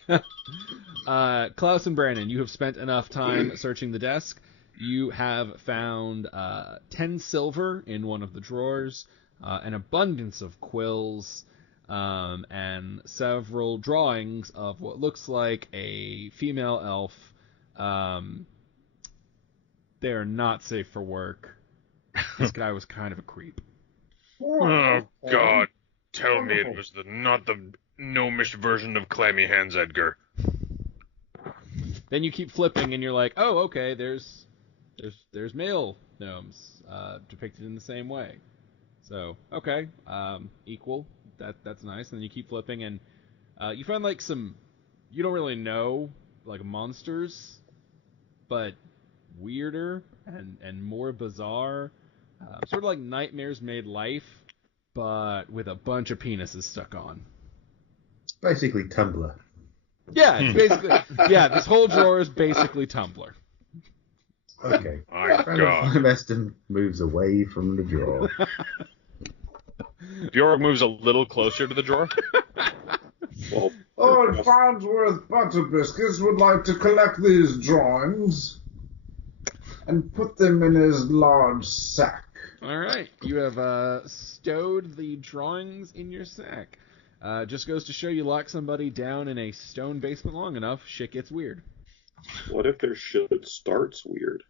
Klaus and Brandon, you have spent enough time searching the desk. You have found 10 silver in one of the drawers, an abundance of quills, and several drawings of what looks like a female elf. They're not safe for work. This guy was kind of a creep. Oh, God. Tell me it was not the gnomish version of Clammy Hands Edgar. Then you keep flipping, and you're like, oh, okay, there's male gnomes depicted in the same way. So, okay, equal. That's nice. And then you keep flipping, and you find like some, you don't really know, like monsters, but weirder and more bizarre. Sort of like Nightmares Made Life, but with a bunch of penises stuck on. Basically Tumblr. Yeah, it's basically this whole drawer is basically Tumblr. Okay. My Brandon God. Flymeston moves away from the drawer. Bjorg moves a little closer to the drawer. Well, Lord Farnsworth Butterbiscuits would like to collect these drawings and put them in his large sack. All right, you have stowed the drawings in your sack. Just goes to show you lock somebody down in a stone basement long enough, shit gets weird. what if their shit starts weird?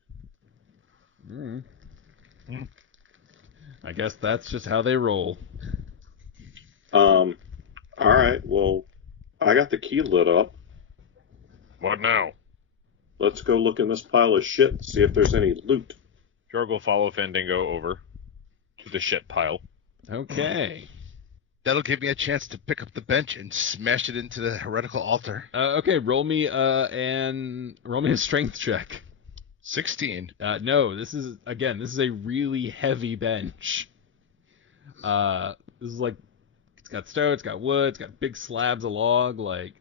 I guess that's just how they roll. All right, well, I got the key lit up. What now? Let's go look in this pile of shit and see if there's any loot. Bjorg will follow Fandango over to the shit pile. Okay. That'll give me a chance to pick up the bench and smash it into the heretical altar. Okay, roll me a strength check. 16. No, this is a really heavy bench. This is like, it's got stone, it's got wood, it's got big slabs of log, like,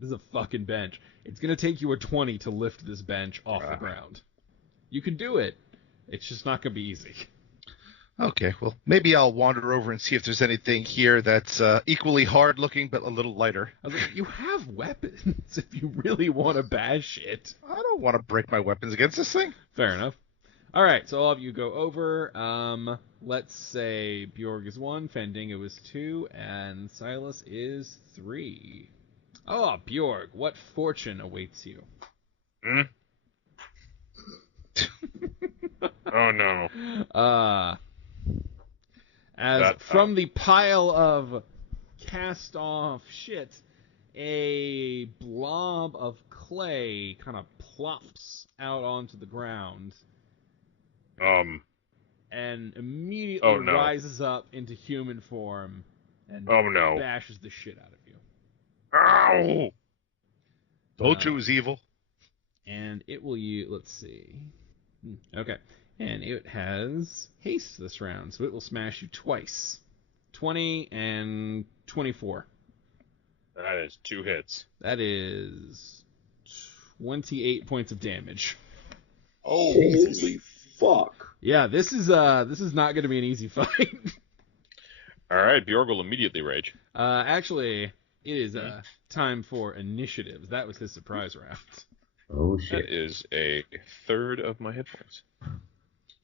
this is a fucking bench. It's gonna take you a 20 to lift this bench off the ground. You can do it, it's just not gonna be easy. Okay, well, maybe I'll wander over and see if there's anything here that's equally hard looking but a little lighter. I was like, you have weapons if you really want to bash it. I don't want to break my weapons against this thing. Fair enough. All right, so all of you go over. Let's say Bjorg is 1, Fandango is 2, and Silas is 3. Oh, Bjorg, what fortune awaits you? Oh, no. As from the pile of cast-off shit, a blob of clay kind of plops out onto the ground And immediately Oh, no. rises up into human form and Oh, no. bashes the shit out of you. Ow! Told you it was evil. And it will use, let's see. Okay. And it has haste this round, so it will smash you twice. 20 and 24. That is 2 hits. That is 28 points of damage. Holy fuck. Yeah, this is not going to be an easy fight. All right, Bjorg will immediately rage. Actually, it is time for initiatives. That was his surprise round. Oh shit. That is a third of my hit points.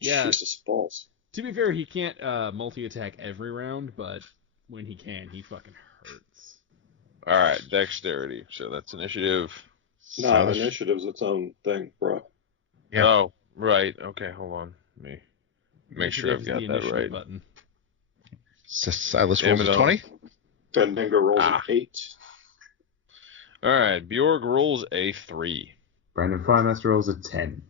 Yeah. Jesus balls. To be fair, he can't multi-attack every round, but when he can, he fucking hurts. All right, dexterity. So that's initiative. No, Silas- initiative's its own thing, bro. Yeah. Oh, right. Okay, hold on. Let me make sure I've got The that initiative right. Button. Silas rolls a Damn it, 20. Fendingo rolls an 8. All right, Bjorg rolls a 3. Brandon Firemaster rolls a 10.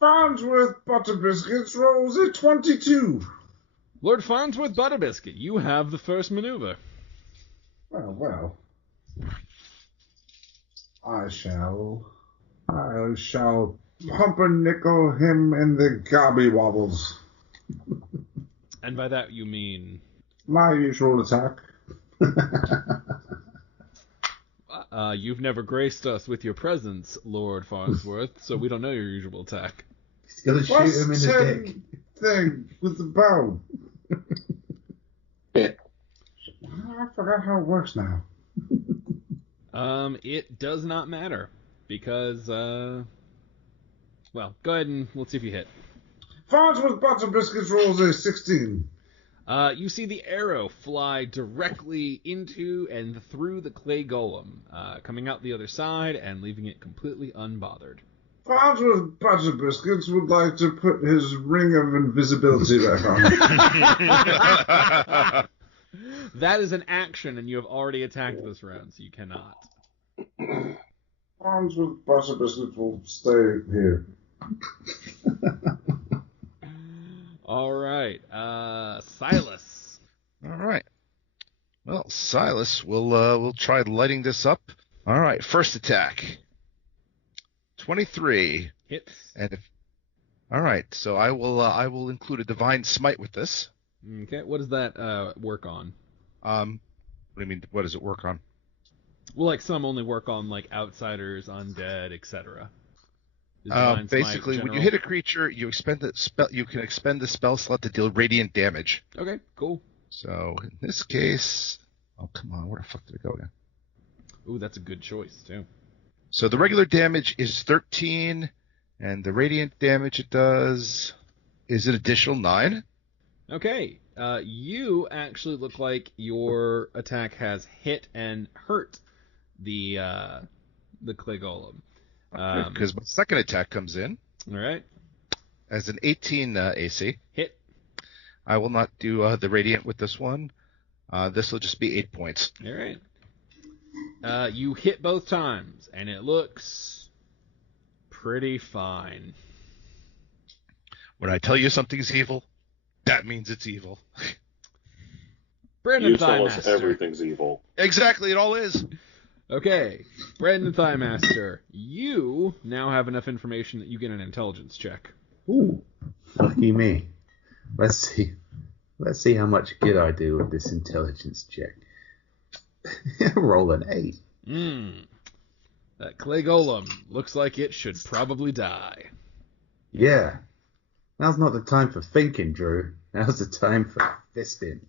Farnsworth Butter Biscuits rolls a 22. Lord Farnsworth Butterbiscuit, you have the first maneuver. Well. I shall pumpernickel him in the gobby wobbles. And by that you mean... My usual attack. You've never graced us with your presence, Lord Farnsworth, so we don't know your usual attack. He's gonna shoot Plus him in the 10 dick. thing with the bow. Yeah. I forgot how it works now. It does not matter, because, well, go ahead and let's see if you hit. Farnsworth Butter Biscuits rolls a 16. You see the arrow fly directly into and through the clay golem, coming out the other side and leaving it completely unbothered. Farnsworth Butter Biscuits would like to put his ring of invisibility back on. That is an action, and you have already attacked this round, so you cannot. Farnsworth Butter Biscuits will stay here. All right, Silas. All right. Well, Silas will try lighting this up. All right, first attack. 23. Hits. And if all right, so I will include a divine smite with this. Okay, what does that work on? What do you mean? What does it work on? Well, like some only work on like outsiders, undead, etc. Basically, when you hit a creature, you expend the spell. You can expend the spell slot to deal radiant damage. Okay, cool. So in this case, oh come on, where the fuck did it go again? Ooh, that's a good choice too. So the regular damage is 13, and the radiant damage it does is an additional 9. Okay, you actually look like your attack has hit and hurt the clay golem. Because my second attack comes in All right, as an 18 AC. hit. I will not do the radiant with this one. This will just be 8 points. All right. You hit both times, and it looks pretty fine. When I tell you something's evil, that means it's evil. Brandon You tell us Thighmaster. everything's evil. Exactly, it all is. Okay, Brandon Thighmaster, you now have enough information that you get an intelligence check. Ooh, lucky me. Let's see. Let's see how much good I do with this intelligence check. Roll an 8. That clay golem looks like it should probably die. Yeah. Now's not the time for thinking, Drew. Now's the time for fisting.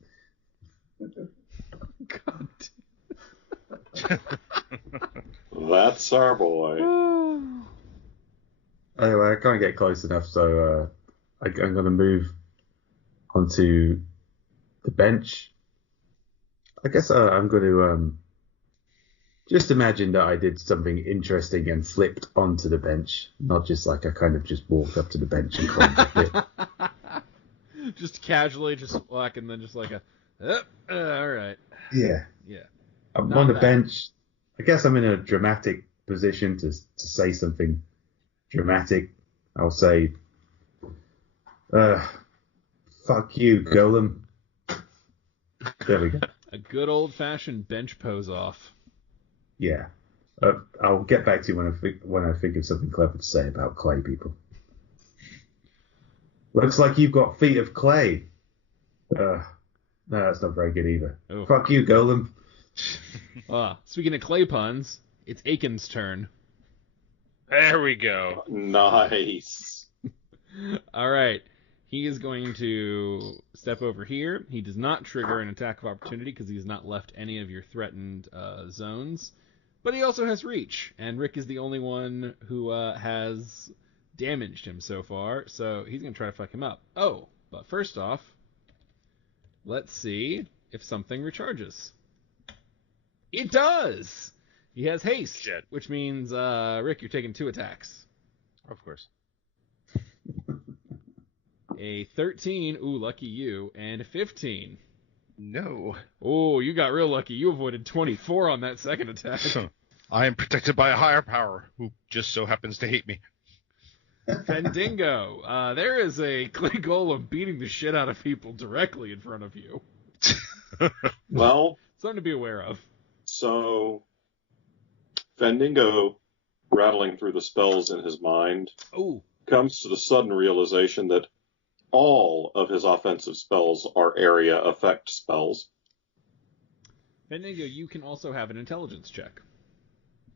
God. That's our boy. Anyway, I can't get close enough, so I'm going to move onto the bench. I guess I'm going to just imagine that I did something interesting and flipped onto the bench, not just like I kind of just walked up to the bench and climbed up it. Just casually, just walk, and then just like all right. Yeah. Yeah. I'm Not on the bad. bench. I guess I'm in a dramatic position to say something dramatic. I'll say, Fuck you, Golem. There we go. A good old-fashioned bench pose off. Yeah. I'll get back to you when I think of something clever to say about clay people. Looks like you've got feet of clay. No, that's not very good either. Oh. Fuck you, Golem. Speaking of clay puns, it's Aiken's turn. There we go. Nice. All right. He is going to step over here. He does not trigger an attack of opportunity because he has not left any of your threatened zones. But he also has reach, and Rick is the only one who has damaged him so far, so he's going to try to fuck him up. Oh, but first off, let's see if something recharges. It does! He has haste, Shit. which means, Rick, you're taking 2 attacks. Of course. A 13, ooh, lucky you, and a 15. No. Oh, you got real lucky. You avoided 24 on that second attack. I am protected by a higher power who just so happens to hate me. Fendingo, there is a clay golem beating the shit out of people directly in front of you. Well, Something to be aware of. so Fendingo, rattling through the spells in his mind, Oh, comes to the sudden realization that all of his offensive spells are area effect spells. Fendingo, you can also have an intelligence check.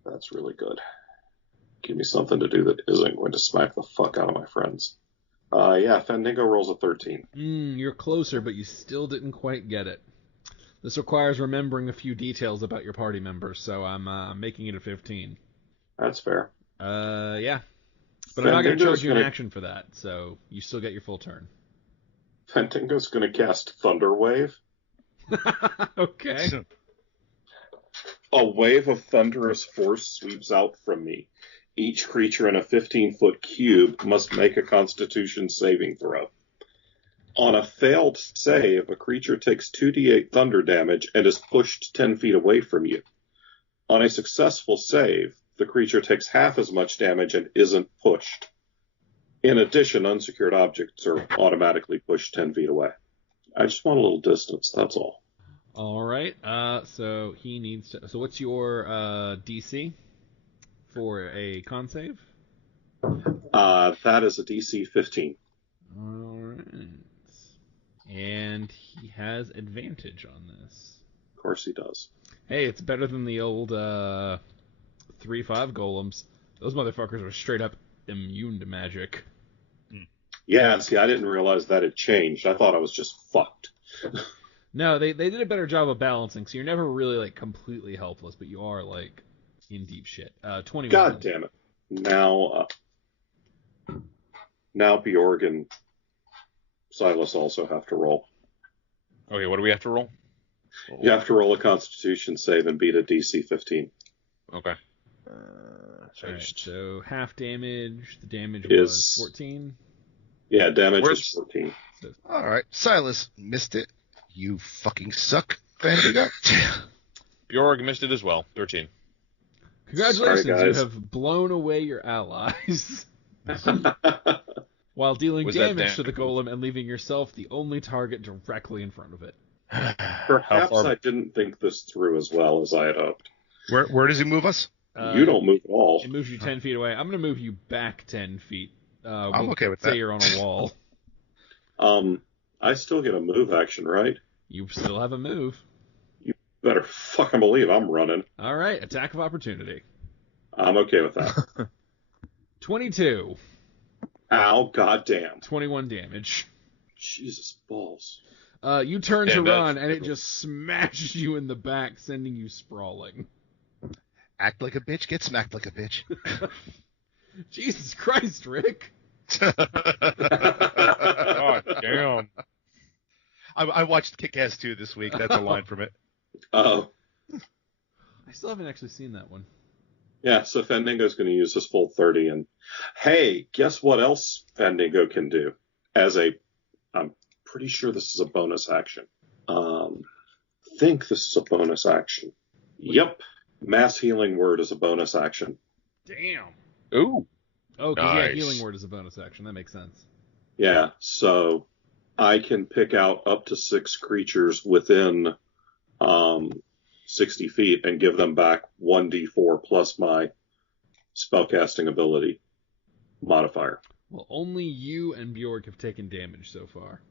That's really good. Give me something to do that isn't going to smack the fuck out of my friends. Yeah, Fendingo rolls a 13. You're closer, but you still didn't quite get it. This requires remembering a few details about your party members, so I'm making it a 15. That's fair. Yeah. But I'm not going to charge you an gonna- action for that, so you still get your full turn. Fendingo's going to cast Thunder Wave. Okay. A wave of thunderous force sweeps out from me. Each creature in a 15-foot cube must make a Constitution saving throw. On a failed save, a creature takes 2d8 thunder damage and is pushed 10 feet away from you. On a successful save, the creature takes half as much damage and isn't pushed. In addition, unsecured objects are automatically pushed 10 feet away. I just want a little distance, that's all. All right. So he needs to. So what's your DC for a con save? That is a DC 15. All right. And he has advantage on this. Of course he does. Hey, it's better than the old 3/5 golems. Those motherfuckers are straight up immune to magic. Yeah, see, I didn't realize that had changed. I thought I was just fucked. No, they did a better job of balancing, so you're never really like completely helpless, but you are like in deep shit. 21. God damn it. Now Bjorg and Silas also have to roll. Okay, what do we have to roll? You have to roll a Constitution save and beat a DC 15. Okay. All right, so half damage. The damage Is- was 14. Yeah, damage Where's- is 14. All right, Silas missed it. You fucking suck, Fendingo. Bjorg missed it as well. 13. Congratulations, Sorry, guys. you have blown away your allies while dealing Was that damage to the damage? golem and leaving yourself the only target directly in front of it. Perhaps far- I didn't think this through as well as I had hoped. Where does he move us? You don't move at all. It moves you 10 feet away. I'm going to move you back 10 feet. I'm okay with say that. you're on a wall. I still get a move action, right? You still have a move. Better fucking believe I'm running. All right, attack of opportunity. I'm okay with that. 22. Ow, goddamn. 21 damage. Jesus balls. You turn to Damn, that's run, and it brutal. just smashes you in the back, sending you sprawling. Act like a bitch, get smacked like a bitch. Jesus Christ, Rick. Oh, damn. I watched Kick-Ass 2 this week. That's a line from it. Oh. I still haven't actually seen that one. Yeah, so Fendingo's going to use his full 30. And hey, guess what else Fendingo can do? I'm pretty sure this is a bonus action. Think this is a bonus action. Yep. Mass Healing Word is a bonus action. Damn. Ooh. Oh, because yeah, Nice. healing word is a bonus action. That makes sense. Yeah, so I can pick out up to 6 creatures within 60 feet and give them back 1d4 plus my spellcasting ability modifier. Well, only you and Bjork have taken damage so far.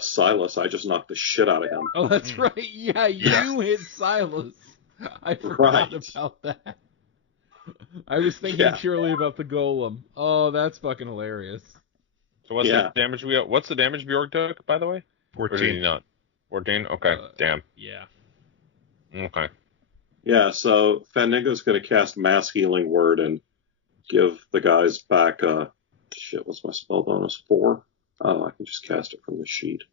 Silas, I just knocked the shit out of him. Oh, that's right. Yeah, you hit Silas. I forgot Right. about that. I was thinking purely about the golem. Oh, that's fucking hilarious. So what's the damage what's the damage Bjork took, by the way? 14. Or did he not? 14? Okay, damn. Yeah. Okay. Yeah, so Fandango's going to cast Mass Healing Word and give the guys back, what's my spell bonus? 4? Oh, I can just cast it from the sheet.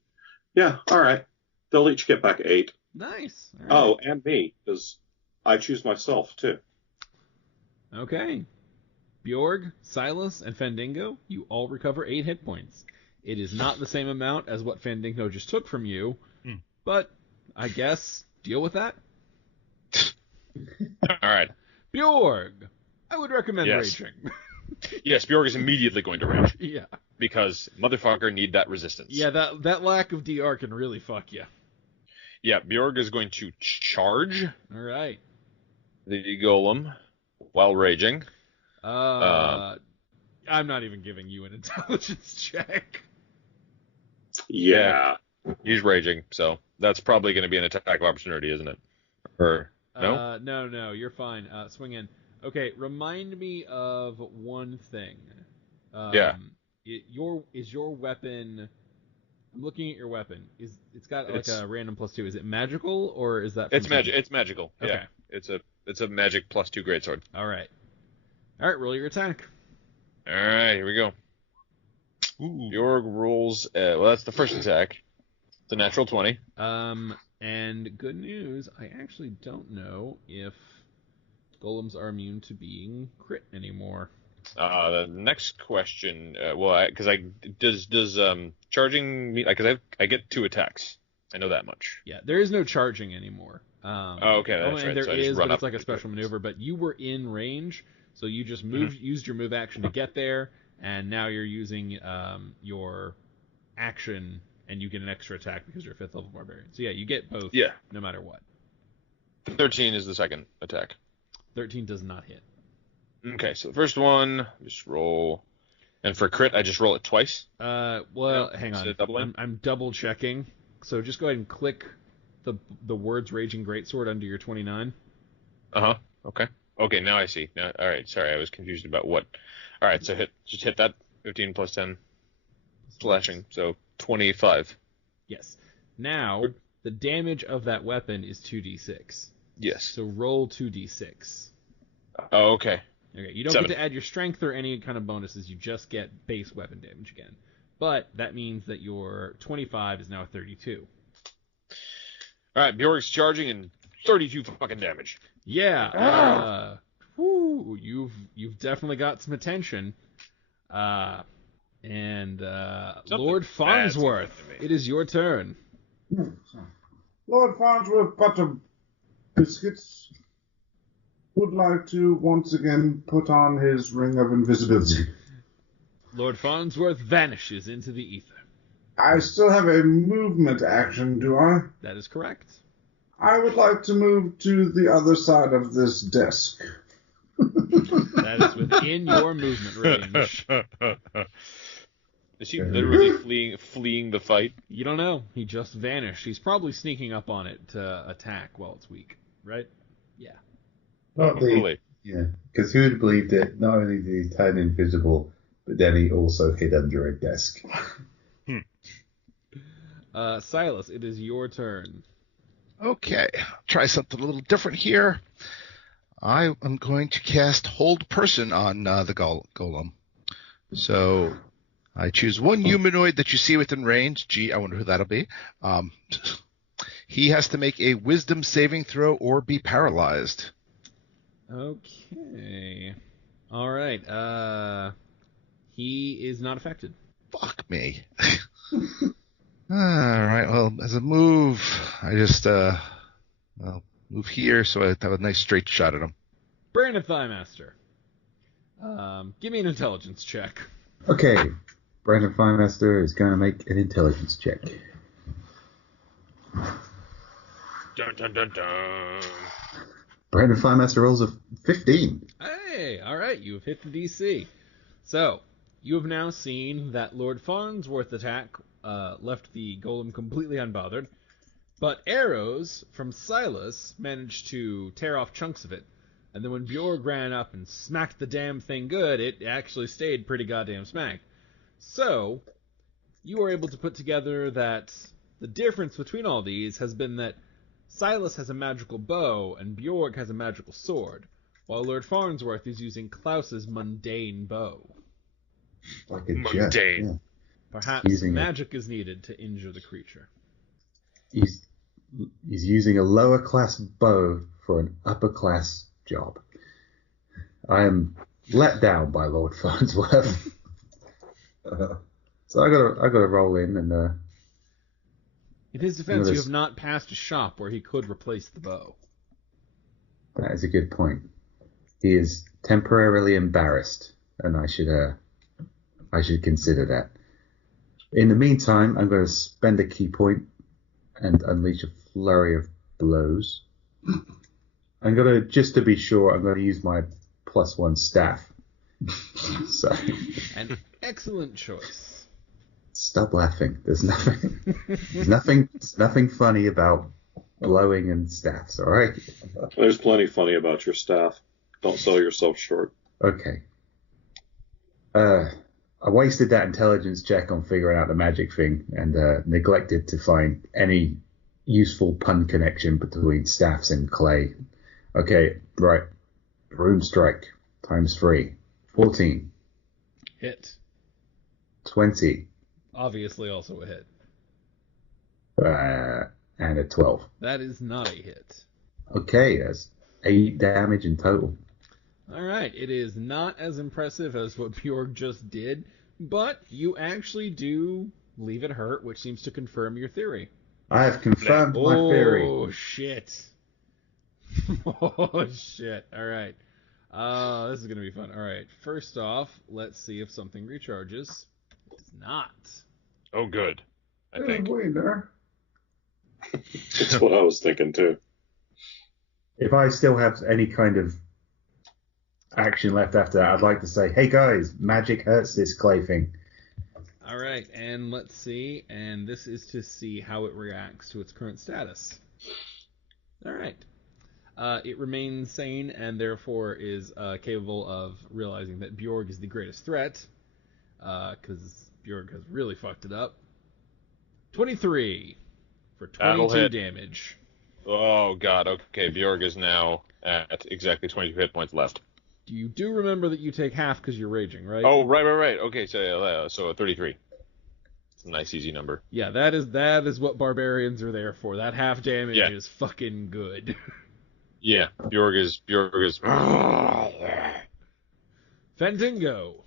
Yeah, alright. They'll each get back 8. Nice. All right. Oh, and me, because I choose myself, too. Okay. Bjorg, Silas, and Fandango, you all recover 8 hit points. It is not the same amount as what Fandango just took from you, but I guess deal with that. All right. Bjorg, I would recommend Yes. raging. Yes, Bjork is immediately going to rage Yeah. because motherfucker need that resistance. Yeah, that lack of DR can really fuck you. Yeah, Bjork is going to charge All right. the golem while raging. I'm not even giving you an intelligence check. Yeah. He's raging, so that's probably going to be an attack of opportunity, isn't it? Or no? No, you're fine. Swing in. Okay, remind me of one thing. Yeah. Is your weapon? I'm looking at your weapon. It's got like a random +2? Is it magical or is that? It's magic. It's magical. Okay. Yeah. It's a magic +2 greatsword. All right. Roll your attack. All right, here we go. Bjorg rolls. Well, that's the first attack. It's a natural 20. And good news, I actually don't know if golems are immune to being crit anymore. The next question, does charging mean, because I get 2 attacks. I know that much. Yeah, there is no charging anymore. Okay, that's right. There So I just is, run but up it's like a and special maneuver. But you were in range, so you just used your move action to get there, and now you're using your action, and you get an extra attack because you're a 5th level barbarian. So yeah, you get both. Yeah. No matter what. 13 is the second attack. 13 does not hit. Okay, so the first one, just roll, and for crit, I just roll it twice. Well, hang Is on. it doubling? I'm double checking. So just go ahead and click the words Raging Greatsword under your 29. Okay. Okay, now I see. Now, all right. Sorry, I was confused about what. All right, so just hit that 15 plus 10 slashing, so 25. Yes. Now the damage of that weapon is 2d6. Yes. So roll 2d6. Oh, okay. Okay, you don't 7. get to add your strength or any kind of bonuses. You just get base weapon damage again. But that means that your 25 is now a 32. All right, Bjork's charging and 32 fucking damage. Yeah. You've definitely got some attention. Lord Farnsworth, it is your turn. Lord Farnsworth Butter Biscuits would like to once again put on his ring of invisibility. Lord Farnsworth vanishes into the ether. I still have a movement action, do I? That is correct. I would like to move to the other side of this desk. That is within your movement range. Is he literally fleeing the fight? You don't know. He just vanished. He's probably sneaking up on it to attack while it's weak, right? Yeah. Yeah, because who would believe that not only did he turn invisible, but then he also hid under a desk. Silas, it is your turn. Okay, try something a little different here. I am going to cast Hold Person on the golem. So I choose one humanoid that you see within range. Gee, I wonder who that'll be. He has to make a Wisdom saving throw or be paralyzed. Okay. All right. He is not affected. Fuck me. All right. Well, as a move, I just I'll move here so I have a nice straight shot at him. Brandon Thighmaster. Give me an intelligence check. Okay, Brandon Finemaster is going to make an intelligence check. Dun dun dun dun. Brandon Finemaster rolls a 15. Hey, all right, you have hit the DC. So, you have now seen that Lord Farnsworth's attack left the golem completely unbothered, but arrows from Silas managed to tear off chunks of it. And then when Bjorg ran up and smacked the damn thing good, it actually stayed pretty goddamn smacked. So, you were able to put together that the difference between all these has been that Silas has a magical bow and Bjorg has a magical sword, while Lord Farnsworth is using Klaus's mundane bow. Like a Mundane. jet, yeah. Perhaps Using magic is needed to injure the creature. He's using a lower class bow for an upper class job. I am let down by Lord Farnsworth. So I gotta roll in and In his defense, Notice- you have not passed a shop where he could replace the bow. that is a good point. He is temporarily embarrassed, and I should consider that. In the meantime, I'm going to spend a key point and unleash a flurry of blows. I'm going to, just to be sure, I'm going to use my +1 staff. So An excellent choice. stop laughing. There's nothing funny about blowing and staffs. All right. There's plenty funny about your staff. Don't sell yourself short. Okay. I wasted that intelligence check on figuring out the magic thing and neglected to find any useful pun connection between staffs and clay. Okay, right. Broom strike times 3. 14. Hit. 20. Obviously also a hit. And a 12. That is not a hit. Okay, that's 8 damage in total. Alright, it is not as impressive as what Bjorg just did, but you actually do leave it hurt, which seems to confirm your theory. I have confirmed my theory. Oh, shit. Oh, shit. Alright. This is going to be fun. Alright, first off, let's see if something recharges. It's not. Oh, good. I think. Winner. That's what I was thinking too. If I still have any kind of action left after that, I'd like to say, hey guys, magic hurts this clay thing. Alright, and let's see. And this is to see how it reacts to its current status. Alright. It remains sane and therefore is capable of realizing that Bjorg is the greatest threat. Because Bjorg has really fucked it up. 23 for That'll 22 hit. damage. Oh, God. Okay, Bjorg is now at exactly 22 hit points left. You do remember that you take half because you're raging, right? Oh, right. Okay, so 33. It's a nice, easy number. Yeah, that is what barbarians are there for. That half damage Yeah. is fucking good. Yeah, Bjorg is. Fandango.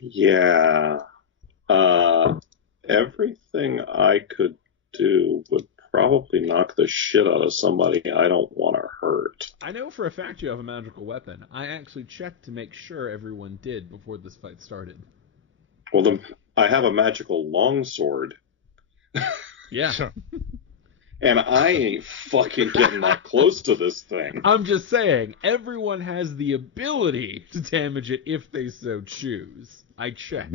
Yeah. Everything I could do would probably knock the shit out of somebody I don't want to hurt. I know for a fact you have a magical weapon. I actually checked to make sure everyone did before this fight started. Well, then I have a magical longsword, Yeah. and I ain't fucking getting that close to this thing. I'm just saying, everyone has the ability to damage it if they so choose. I checked.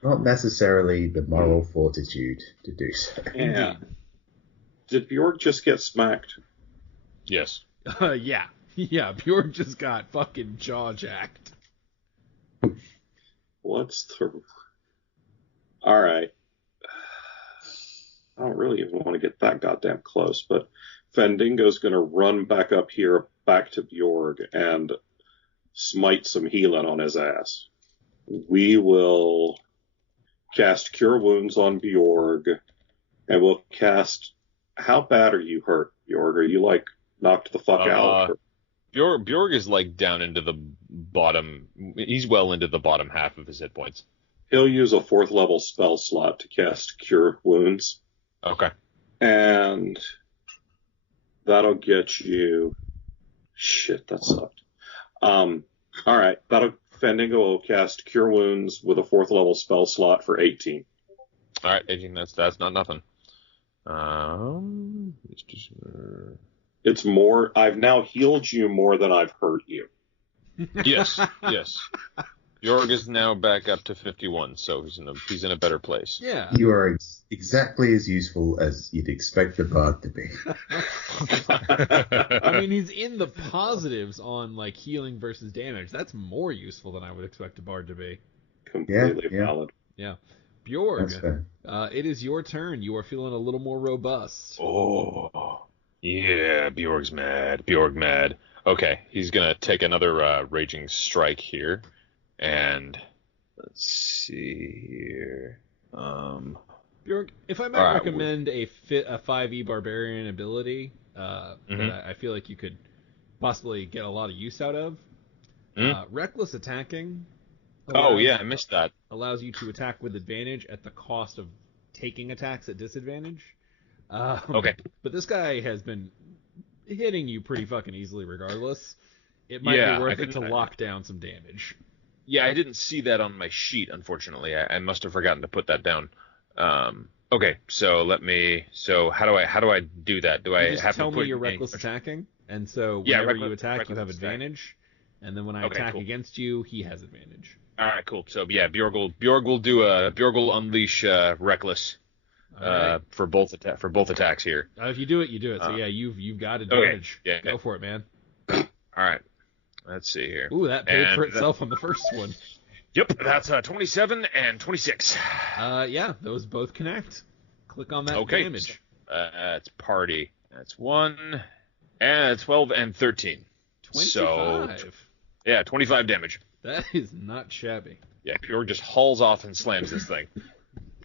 Not necessarily the moral fortitude to do so. Yeah. Did Bjork just get smacked? Yes. Yeah. Yeah, Bjorn just got fucking jaw-jacked. What's the... Alright. I don't really even want to get that goddamn close, but Fandango's going to run back up here, back to Bjorg, and smite some healing on his ass. We will cast Cure Wounds on Bjorg, and we'll cast... How bad are you hurt, Bjorg? Are you, like, knocked the fuck out? Bjorg is, like, down into the bottom... He's well into the bottom half of his hit points. He'll use a 4th level spell slot to cast Cure Wounds. Okay. And that'll get you... Shit, that sucked. Alright, that'll Fendingo will cast Cure Wounds with a 4th level spell slot for 18. All right, 18. That's not nothing. It's more. I've now healed you more than I've hurt you. Yes. Jorg is now back up to 51, so he's in a better place. Yeah. You are exactly as useful as you'd expect the bard to be. I mean, he's in the positives on like healing versus damage. That's more useful than I would expect a bard to be. Completely Yeah. valid. Yeah. That's Bjorg, fair. it is your turn. You are feeling a little more robust. Oh, yeah, Bjorg mad. Okay, he's going to take another Raging Strike here. And let's see here. Bjorg, if I might All right, recommend a 5e Barbarian ability that I feel like you could possibly get a lot of use out of, Reckless Attacking. I missed that. Allows you to attack with advantage at the cost of taking attacks at disadvantage. Okay. But this guy has been hitting you pretty fucking easily regardless. It might be worth it to lock down some damage. Yeah, I didn't see that on my sheet, unfortunately. I must have forgotten to put that down. Okay, so how do I do that? Do I just have tell to put me your reckless attacking, and so whenever you attack, you have advantage, and then when I attack against you, he has advantage. All right, cool. So yeah, Bjorg will unleash reckless for both attacks here. If you do it, you do it. So yeah, you've got advantage. Okay. Yeah. Go for it, man. All right. Let's see here. Ooh, that paid for itself on the first one. Yep, that's 27 and 26. Yeah, those both connect. Click on that damage. That's party. That's 1, and 12 and 13. 25. So, yeah, 25 damage. That is not shabby. Yeah, Bjorg just hauls off and slams this thing.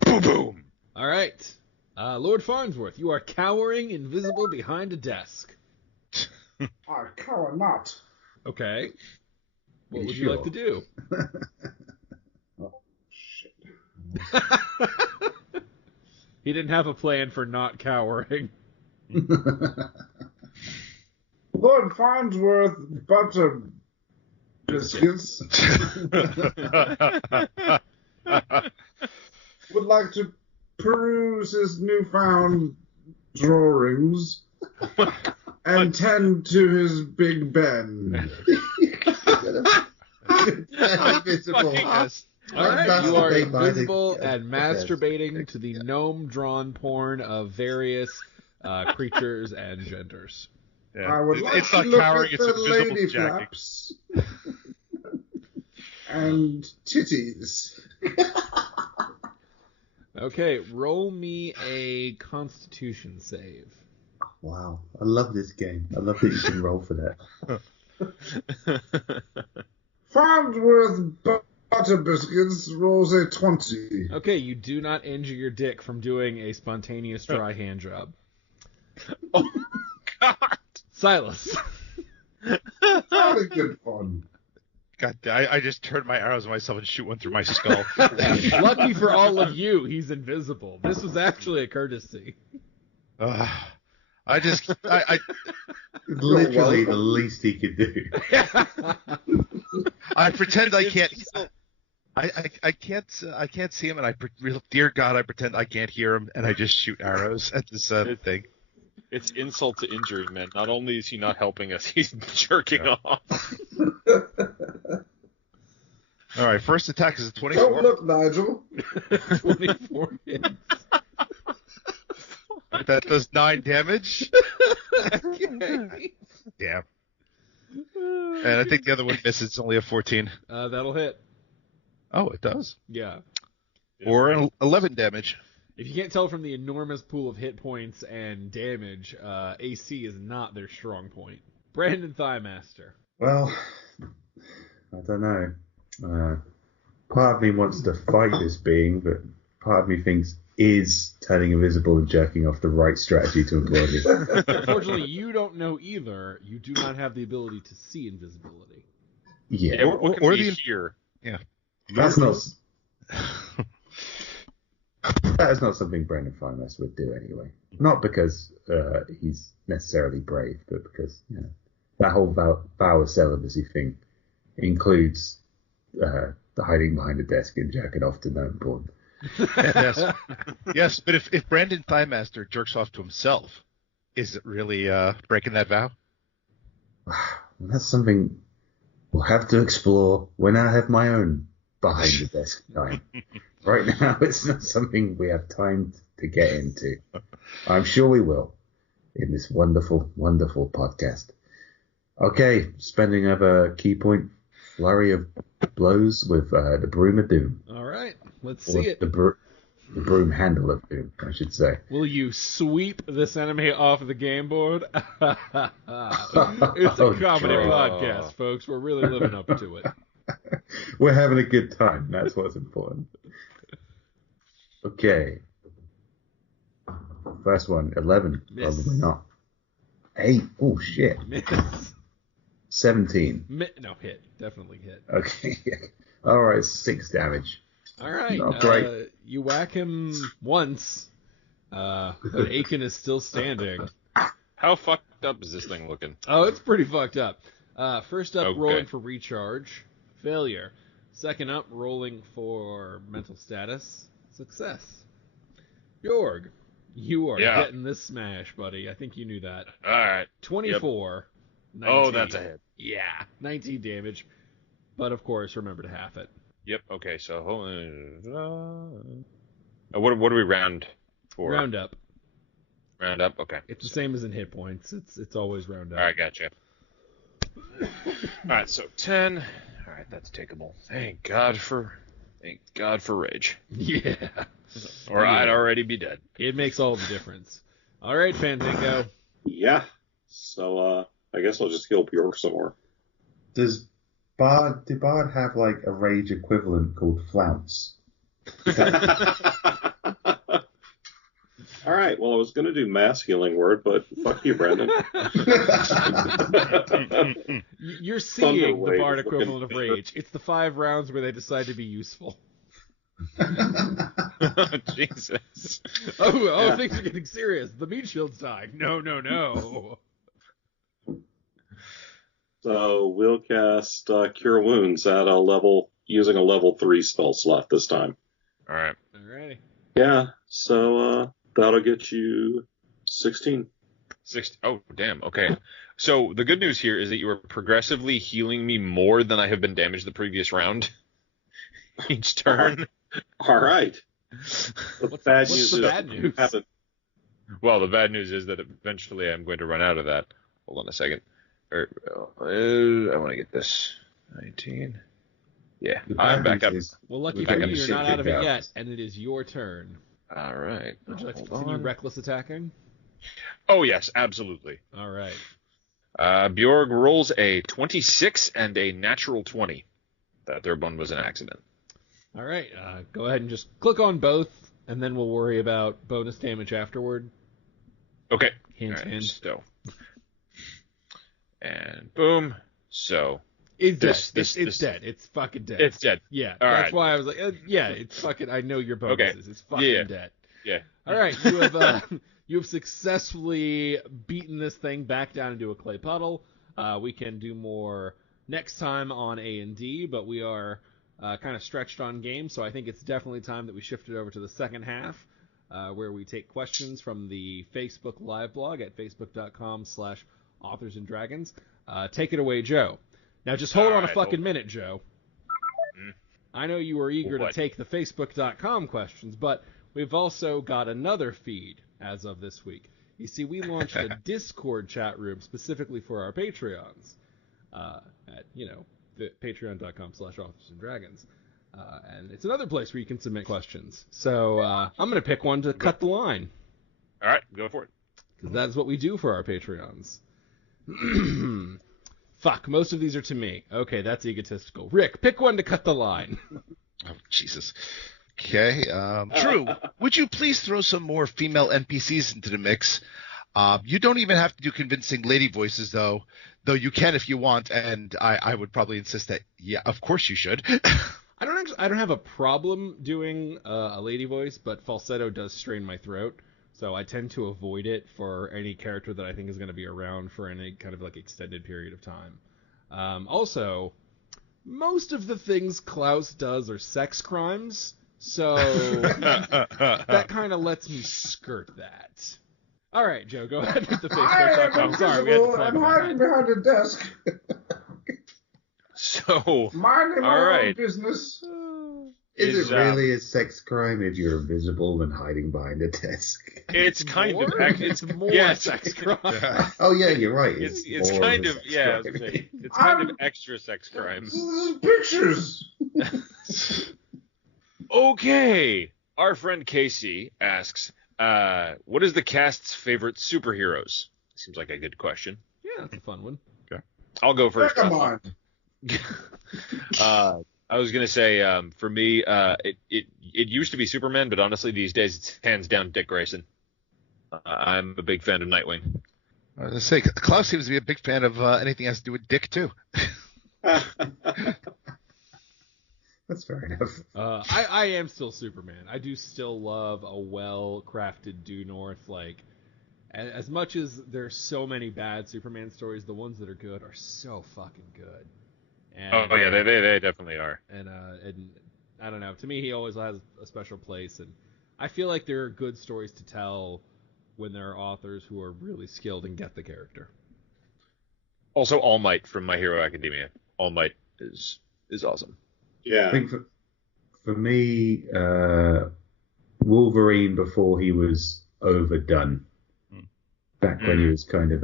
Boom, boom. All right. Lord Farnsworth, you are cowering invisible behind a desk. I cower not. Okay. What would you like to do? Oh, shit. He didn't have a plan for not cowering. Lord Farnsworth butter biscuits would like to peruse his newfound drawings and tend to his Big Ben. Invisible. All right, you are invisible and masturbating to the gnome-drawn porn of various creatures and genders. Yeah. I would like it's to not look cowering, at it's the invisible lady jacking. flaps and titties. Okay, roll me a Constitution save. Wow, I love this game. I love that you can roll for that. Farnsworth butter biscuits rolls a 20. Okay, you do not injure your dick from doing a spontaneous dry hand job. Oh, God. Silas. Very good fun. God, I just turn my arrows on myself and shoot one through my skull. Lucky for all of you, he's invisible. This was actually a courtesy. Literally the least he could do. I pretend I can't. I can't see him, and dear God, I pretend I can't hear him, and I just shoot arrows at this thing. It's insult to injury, man. Not only is he not helping us, he's jerking off. All right, first attack is a 24. Don't look, Nigel. 24 hits. That does 9 damage. Okay. Damn. And I think the other one misses. It's only a 14. That'll hit. Oh, it does. Yeah. Or an 11 damage. If you can't tell from the enormous pool of hit points and damage, AC is not their strong point. Brandon Thighmaster. Well, I don't know. Part of me wants to fight this being, but part of me thinks, is turning invisible and jerking off the right strategy to employ? Unfortunately, you don't know either. You do not have the ability to see invisibility. Yeah. What can we hear? Yeah. That's not... That is not something Brandon Thighmaster would do anyway. Not because he's necessarily brave, but because that whole vow of celibacy thing includes hiding behind a desk and jacking off to known porn. Yes, yes, but if Brandon Thighmaster jerks off to himself, is it really breaking that vow? That's something we'll have to explore when I have my own behind the desk time. Right now, it's not something we have time to get into. I'm sure we will in this wonderful, wonderful podcast. Okay, spending of a key point flurry of blows with the Broom of Doom. All right, let's Or see it. The broom handle of Doom, I should say. Will you sweep this enemy off the game board? It's a comedy podcast, folks. We're really living up to it. We're having a good time. That's what's important. Okay. First one, 11. Miss. Probably not. 8. Oh, shit. Miss. 17. No, hit. Definitely hit. Okay. All right, 6 damage. All right. Not great. You whack him once, but Aiken is still standing. How fucked up is this thing looking? Oh, it's pretty fucked up. First up, Okay. rolling for recharge. Failure. Second up, rolling for mental status. Success. Bjorg, you are Yeah. getting this smash, buddy. I think you knew that. All right. 24. Yep. Oh, 19. that's a hit. Yeah, 19 damage. But of course, remember to half it. Yep. Okay. So what do we round for? Round up. Round up. Okay. It's the same as in hit points. It's always round up. All right. Gotcha. All right. So 10. All right. That's takeable. Thank God for rage. Yeah. Or I'd already be dead. It makes all the difference. All right, Fandango. Yeah. So I guess I'll just heal Bjork some more. Do Bard have like a rage equivalent called Flounce? All right. Well, I was going to do mass healing word, but fuck you, Brandon. You're seeing the Thunderwave Bard is equivalent of looking- rage. It's the 5 rounds where they decide to be useful. Jesus. Oh, Yeah. things are getting serious. The meat shield's dying. No. So we'll cast Cure Wounds at using a level 3 spell slot this time. All right. Alrighty. Yeah. So that'll get you 16. 6. Oh, damn. Okay. So the good news here is that you are progressively healing me more than I have been damaged the previous round. Each turn. All right. The bad what's news the is bad you news? haven't- Well, the bad news is that eventually I'm going to run out of that. Hold on a second. I want to get this. 19. Yeah, I'm back up. Well, lucky We've for got you, your you're not shit out of it kicked out. yet, and it is your turn. All right. Would you like to Hold continue on. reckless attacking? Oh, yes, absolutely. All right. Bjorg rolls a 26 and a natural 20. That third one was an accident. All right. Go ahead and just click on both, and then we'll worry about bonus damage afterward. Okay. Hint, All right, hint. So. And boom. So. It's This- dead. this- It's this- dead. It's fucking dead. It's dead. Yeah, All that's right. why I was like, yeah, it's fucking. I know your bonuses. It's fucking Yeah. dead. Yeah. All right, you have successfully beaten this thing back down into a clay puddle. We can do more next time on A&D, but we are kind of stretched on game, so I think it's definitely time that we shift it over to the second half, where we take questions from the Facebook live blog at facebook.com/authorsanddragons. Take it away, Joe. Now, just hold All on a right, fucking hold on. minute, Joe. Mm. I know you were eager to What? take the Facebook.com questions, but we've also got another feed as of this week. You see, we launched a Discord chat room specifically for our Patreons at, patreon.com/authorsanddragons. And it's another place where you can submit questions. So I'm going to pick one to cut the line, All right. Go for it. because that is what we do for our Patreons. Fuck, most of these are to me. Okay, that's egotistical. Rick, pick one to cut the line. Oh, Jesus. Okay. Drew, would you please throw some more female NPCs into the mix? You don't even have to do convincing lady voices, though you can if you want, and I would probably insist that, yeah, of course you should. I don't have a problem doing a lady voice, but falsetto does strain my throat, so I tend to avoid it for any character that I think is going to be around for any kind of like extended period of time. Also, most of the things Klaus does are sex crimes, so that kind of lets me skirt that. All right, Joe, go ahead with the I Facebook.com. am Sorry, we had to invisible plug and that. hiding behind a desk, So, minding my all own right. business. Is it really a sex crime if you're invisible and hiding behind a desk? It's kind of. It's more yes. sex crime. Oh yeah, you're right. It's more kind a of. sex Yeah, I was crime. gonna say, it's kind of extra sex crime. This is pictures. Okay. Our friend Casey asks, what is the cast's favorite superheroes? Seems like a good question. Yeah, that's a fun one. I'll go first. Come on. I was gonna say, for me, it used to be Superman, but honestly, these days it's hands down Dick Grayson. I'm a big fan of Nightwing. I was going to say, Klaus seems to be a big fan of anything that has to do with Dick, too. That's fair enough. I am still Superman. I do still love a well-crafted due north. Like, as much as there's so many bad Superman stories, the ones that are good are so fucking good. And, Oh yeah, they definitely are. And I don't know. To me, he always has a special place, and I feel like there are good stories to tell when there are authors who are really skilled and get the character. Also, All Might from My Hero Academia. All Might is awesome. Yeah. I think for me, Wolverine before he was overdone. Back when he was kind of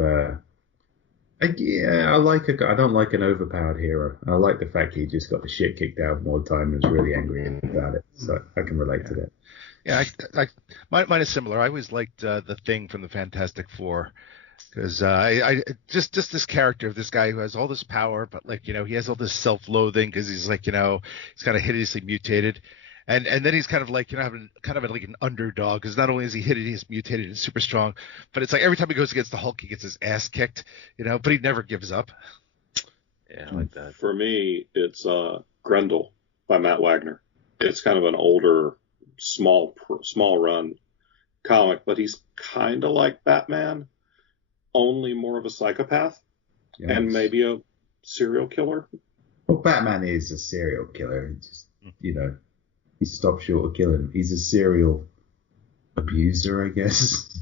I don't like an overpowered hero. I like the fact he just got the shit kicked out of him all the time and was really angry about it. So I can relate to that. Yeah, mine is similar. I always liked the Thing from the Fantastic Four because I just this character of this guy who has all this power, but like he has all this self-loathing because he's like he's kind of hideously mutated, and then he's kind of like having kind of like an underdog because not only is he hideous mutated and super strong, but it's like every time he goes against the Hulk, he gets his ass kicked, but he never gives up. Yeah, I like that. For me, it's Grendel by Matt Wagner. It's kind of an older, small run comic, but he's kind of like Batman, only more of a psychopath Yes. and maybe a serial killer. Well, Batman is a serial killer. Just he stops short of killing. He's a serial abuser, I guess.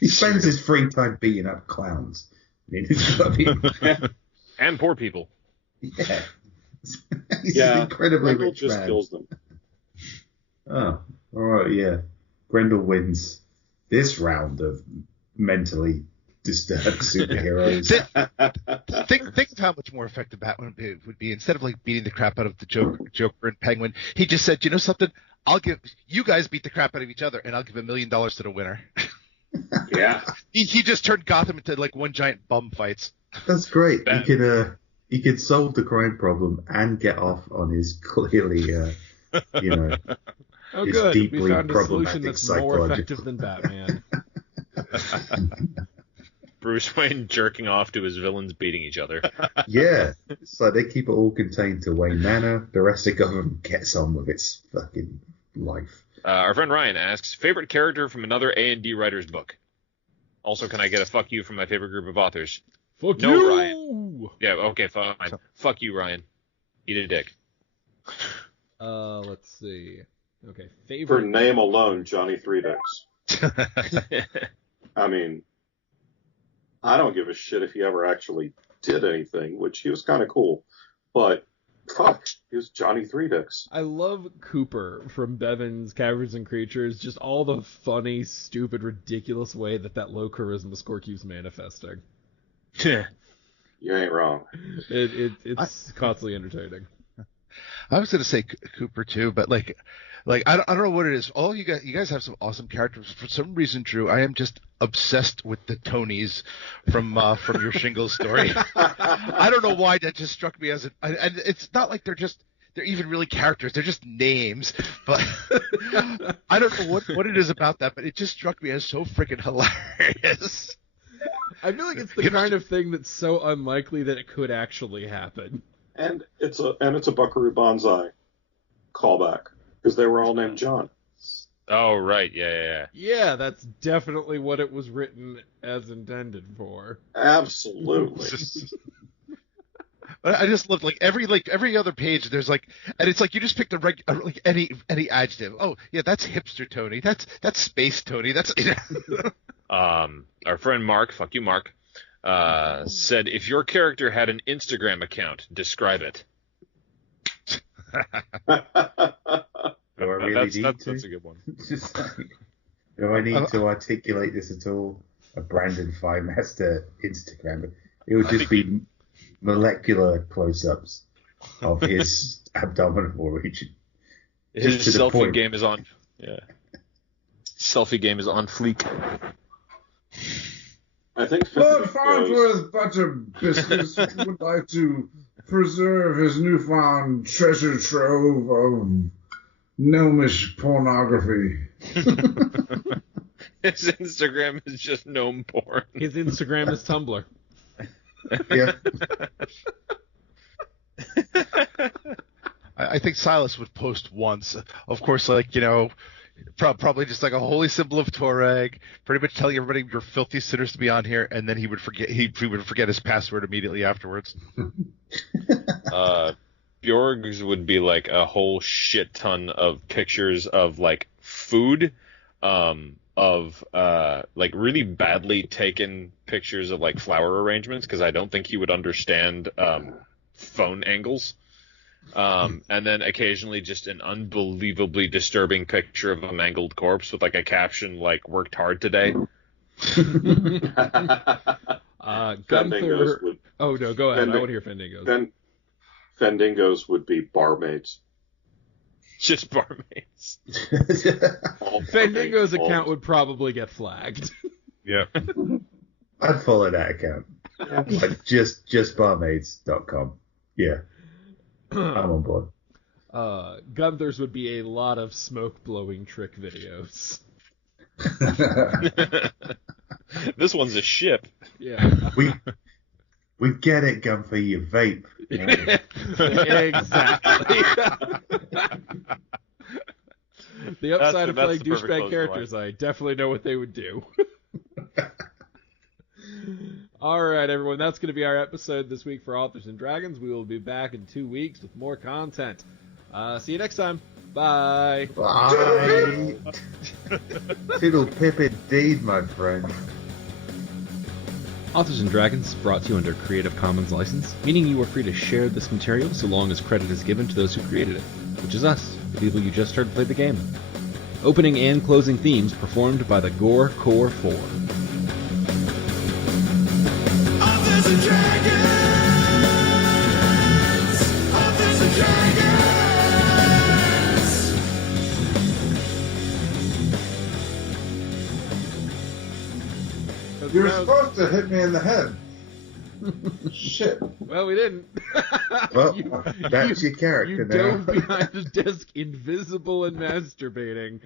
He spends his free time beating up clowns. And poor people. Yeah. He's an incredibly Grendel rich just man. kills them. Oh, all right, yeah. Grendel wins this round of mentally disturbed superheroes. Think of how much more effective Batman would be instead of like beating the crap out of the Joker and Penguin. He just said, you know something? I'll give you guys beat the crap out of each other, and I'll give $1 million to the winner. Yeah. He just turned Gotham into like one giant bum fights. That's great. He could solve the crime problem and get off on his clearly, Oh, It's good. deeply We found a solution problematic that's more psychological. effective than Batman. Bruce Wayne jerking off to his villains beating each other. Yeah. It's like they keep it all contained to Wayne Manor. The rest of Gotham gets on with its fucking life. Our friend Ryan asks, favorite character from another A&D writer's book? Also, can I get a fuck you from my favorite group of authors? Fuck No, you! Ryan. Yeah, okay, fine. Fuck you, Ryan. Eat a dick. Let's see. Okay, For favorite. name alone, Johnny Three Dicks. I mean, I don't give a shit if he ever actually did anything, which he was kind of cool. But, fuck, he was Johnny Three Dicks. I love Cooper from Bevan's Caverns and Creatures. Just all the funny, stupid, ridiculous way that low charisma score keeps manifesting. You ain't wrong. It's constantly entertaining. I was going to say Cooper too, but like I don't know what it is. All you guys have some awesome characters. For some reason, Drew, I am just obsessed with the Tonys from your Shingles story. I don't know why that just struck me and it's not like they're even really characters. They're just names. But I don't know what it is about that, but it just struck me as so freaking hilarious. I feel like it's the kind of thing that's so unlikely that it could actually happen. And it's a Buckaroo Banzai callback because they were all named John. Oh, right. Yeah. Yeah, that's definitely what it was written as intended for. Absolutely. I just love every other page. There's and it's you just picked any adjective. Oh yeah, that's hipster Tony. That's space Tony. That's Our friend Mark, fuck you, Mark, said if your character had an Instagram account, describe it. Do I really need to? That's a good one. Do I need to articulate this at all? A Brandon Firemaster Instagram. It would just be molecular close-ups of his abdominal region. His selfie game is on. Yeah. Selfie game is on fleek. I think Lord Farnsworth Butter Biscuits would like to preserve his newfound treasure trove of gnomish pornography. His Instagram is just gnome porn. His Instagram is Tumblr. Yeah. I think Silas would post once, of course, probably just a holy symbol of Torag, pretty much telling everybody you're filthy sinners to be on here, and then he would forget his password immediately afterwards. Bjorg's would be a whole shit ton of pictures of food, of really badly taken pictures of flower arrangements, because I don't think he would understand phone angles. And then occasionally just an unbelievably disturbing picture of a mangled corpse with a caption worked hard today. Gunther. Oh no, go ahead. I want to hear Fendingo's. Then Fendingo's would be barmaids. Just barmaids. Fendingo's account would probably get flagged. Yeah. I'd follow that account. Justbarmaids.com. Yeah. I'm on board. Gunther's would be a lot of smoke-blowing trick videos. This one's a ship. Yeah. We get it, Gunther, you vape. Exactly. The upside of that's playing the perfect douchebag close characters, I definitely know what they would do. All right, everyone, that's going to be our episode this week for Authors and Dragons. We will be back in 2 weeks with more content. See you next time. Bye. Bye. Fiddle pip indeed, my friend. Authors and Dragons is brought to you under a Creative Commons license, meaning you are free to share this material so long as credit is given to those who created it, which is us, the people you just heard play the game. Opening and closing themes performed by the Gore Core 4. Authors and Dragons! Authors and Dragons! You were supposed to hit me in the head. Shit. Well, we didn't. Well, that's your character You now. dove behind the desk, invisible and masturbating.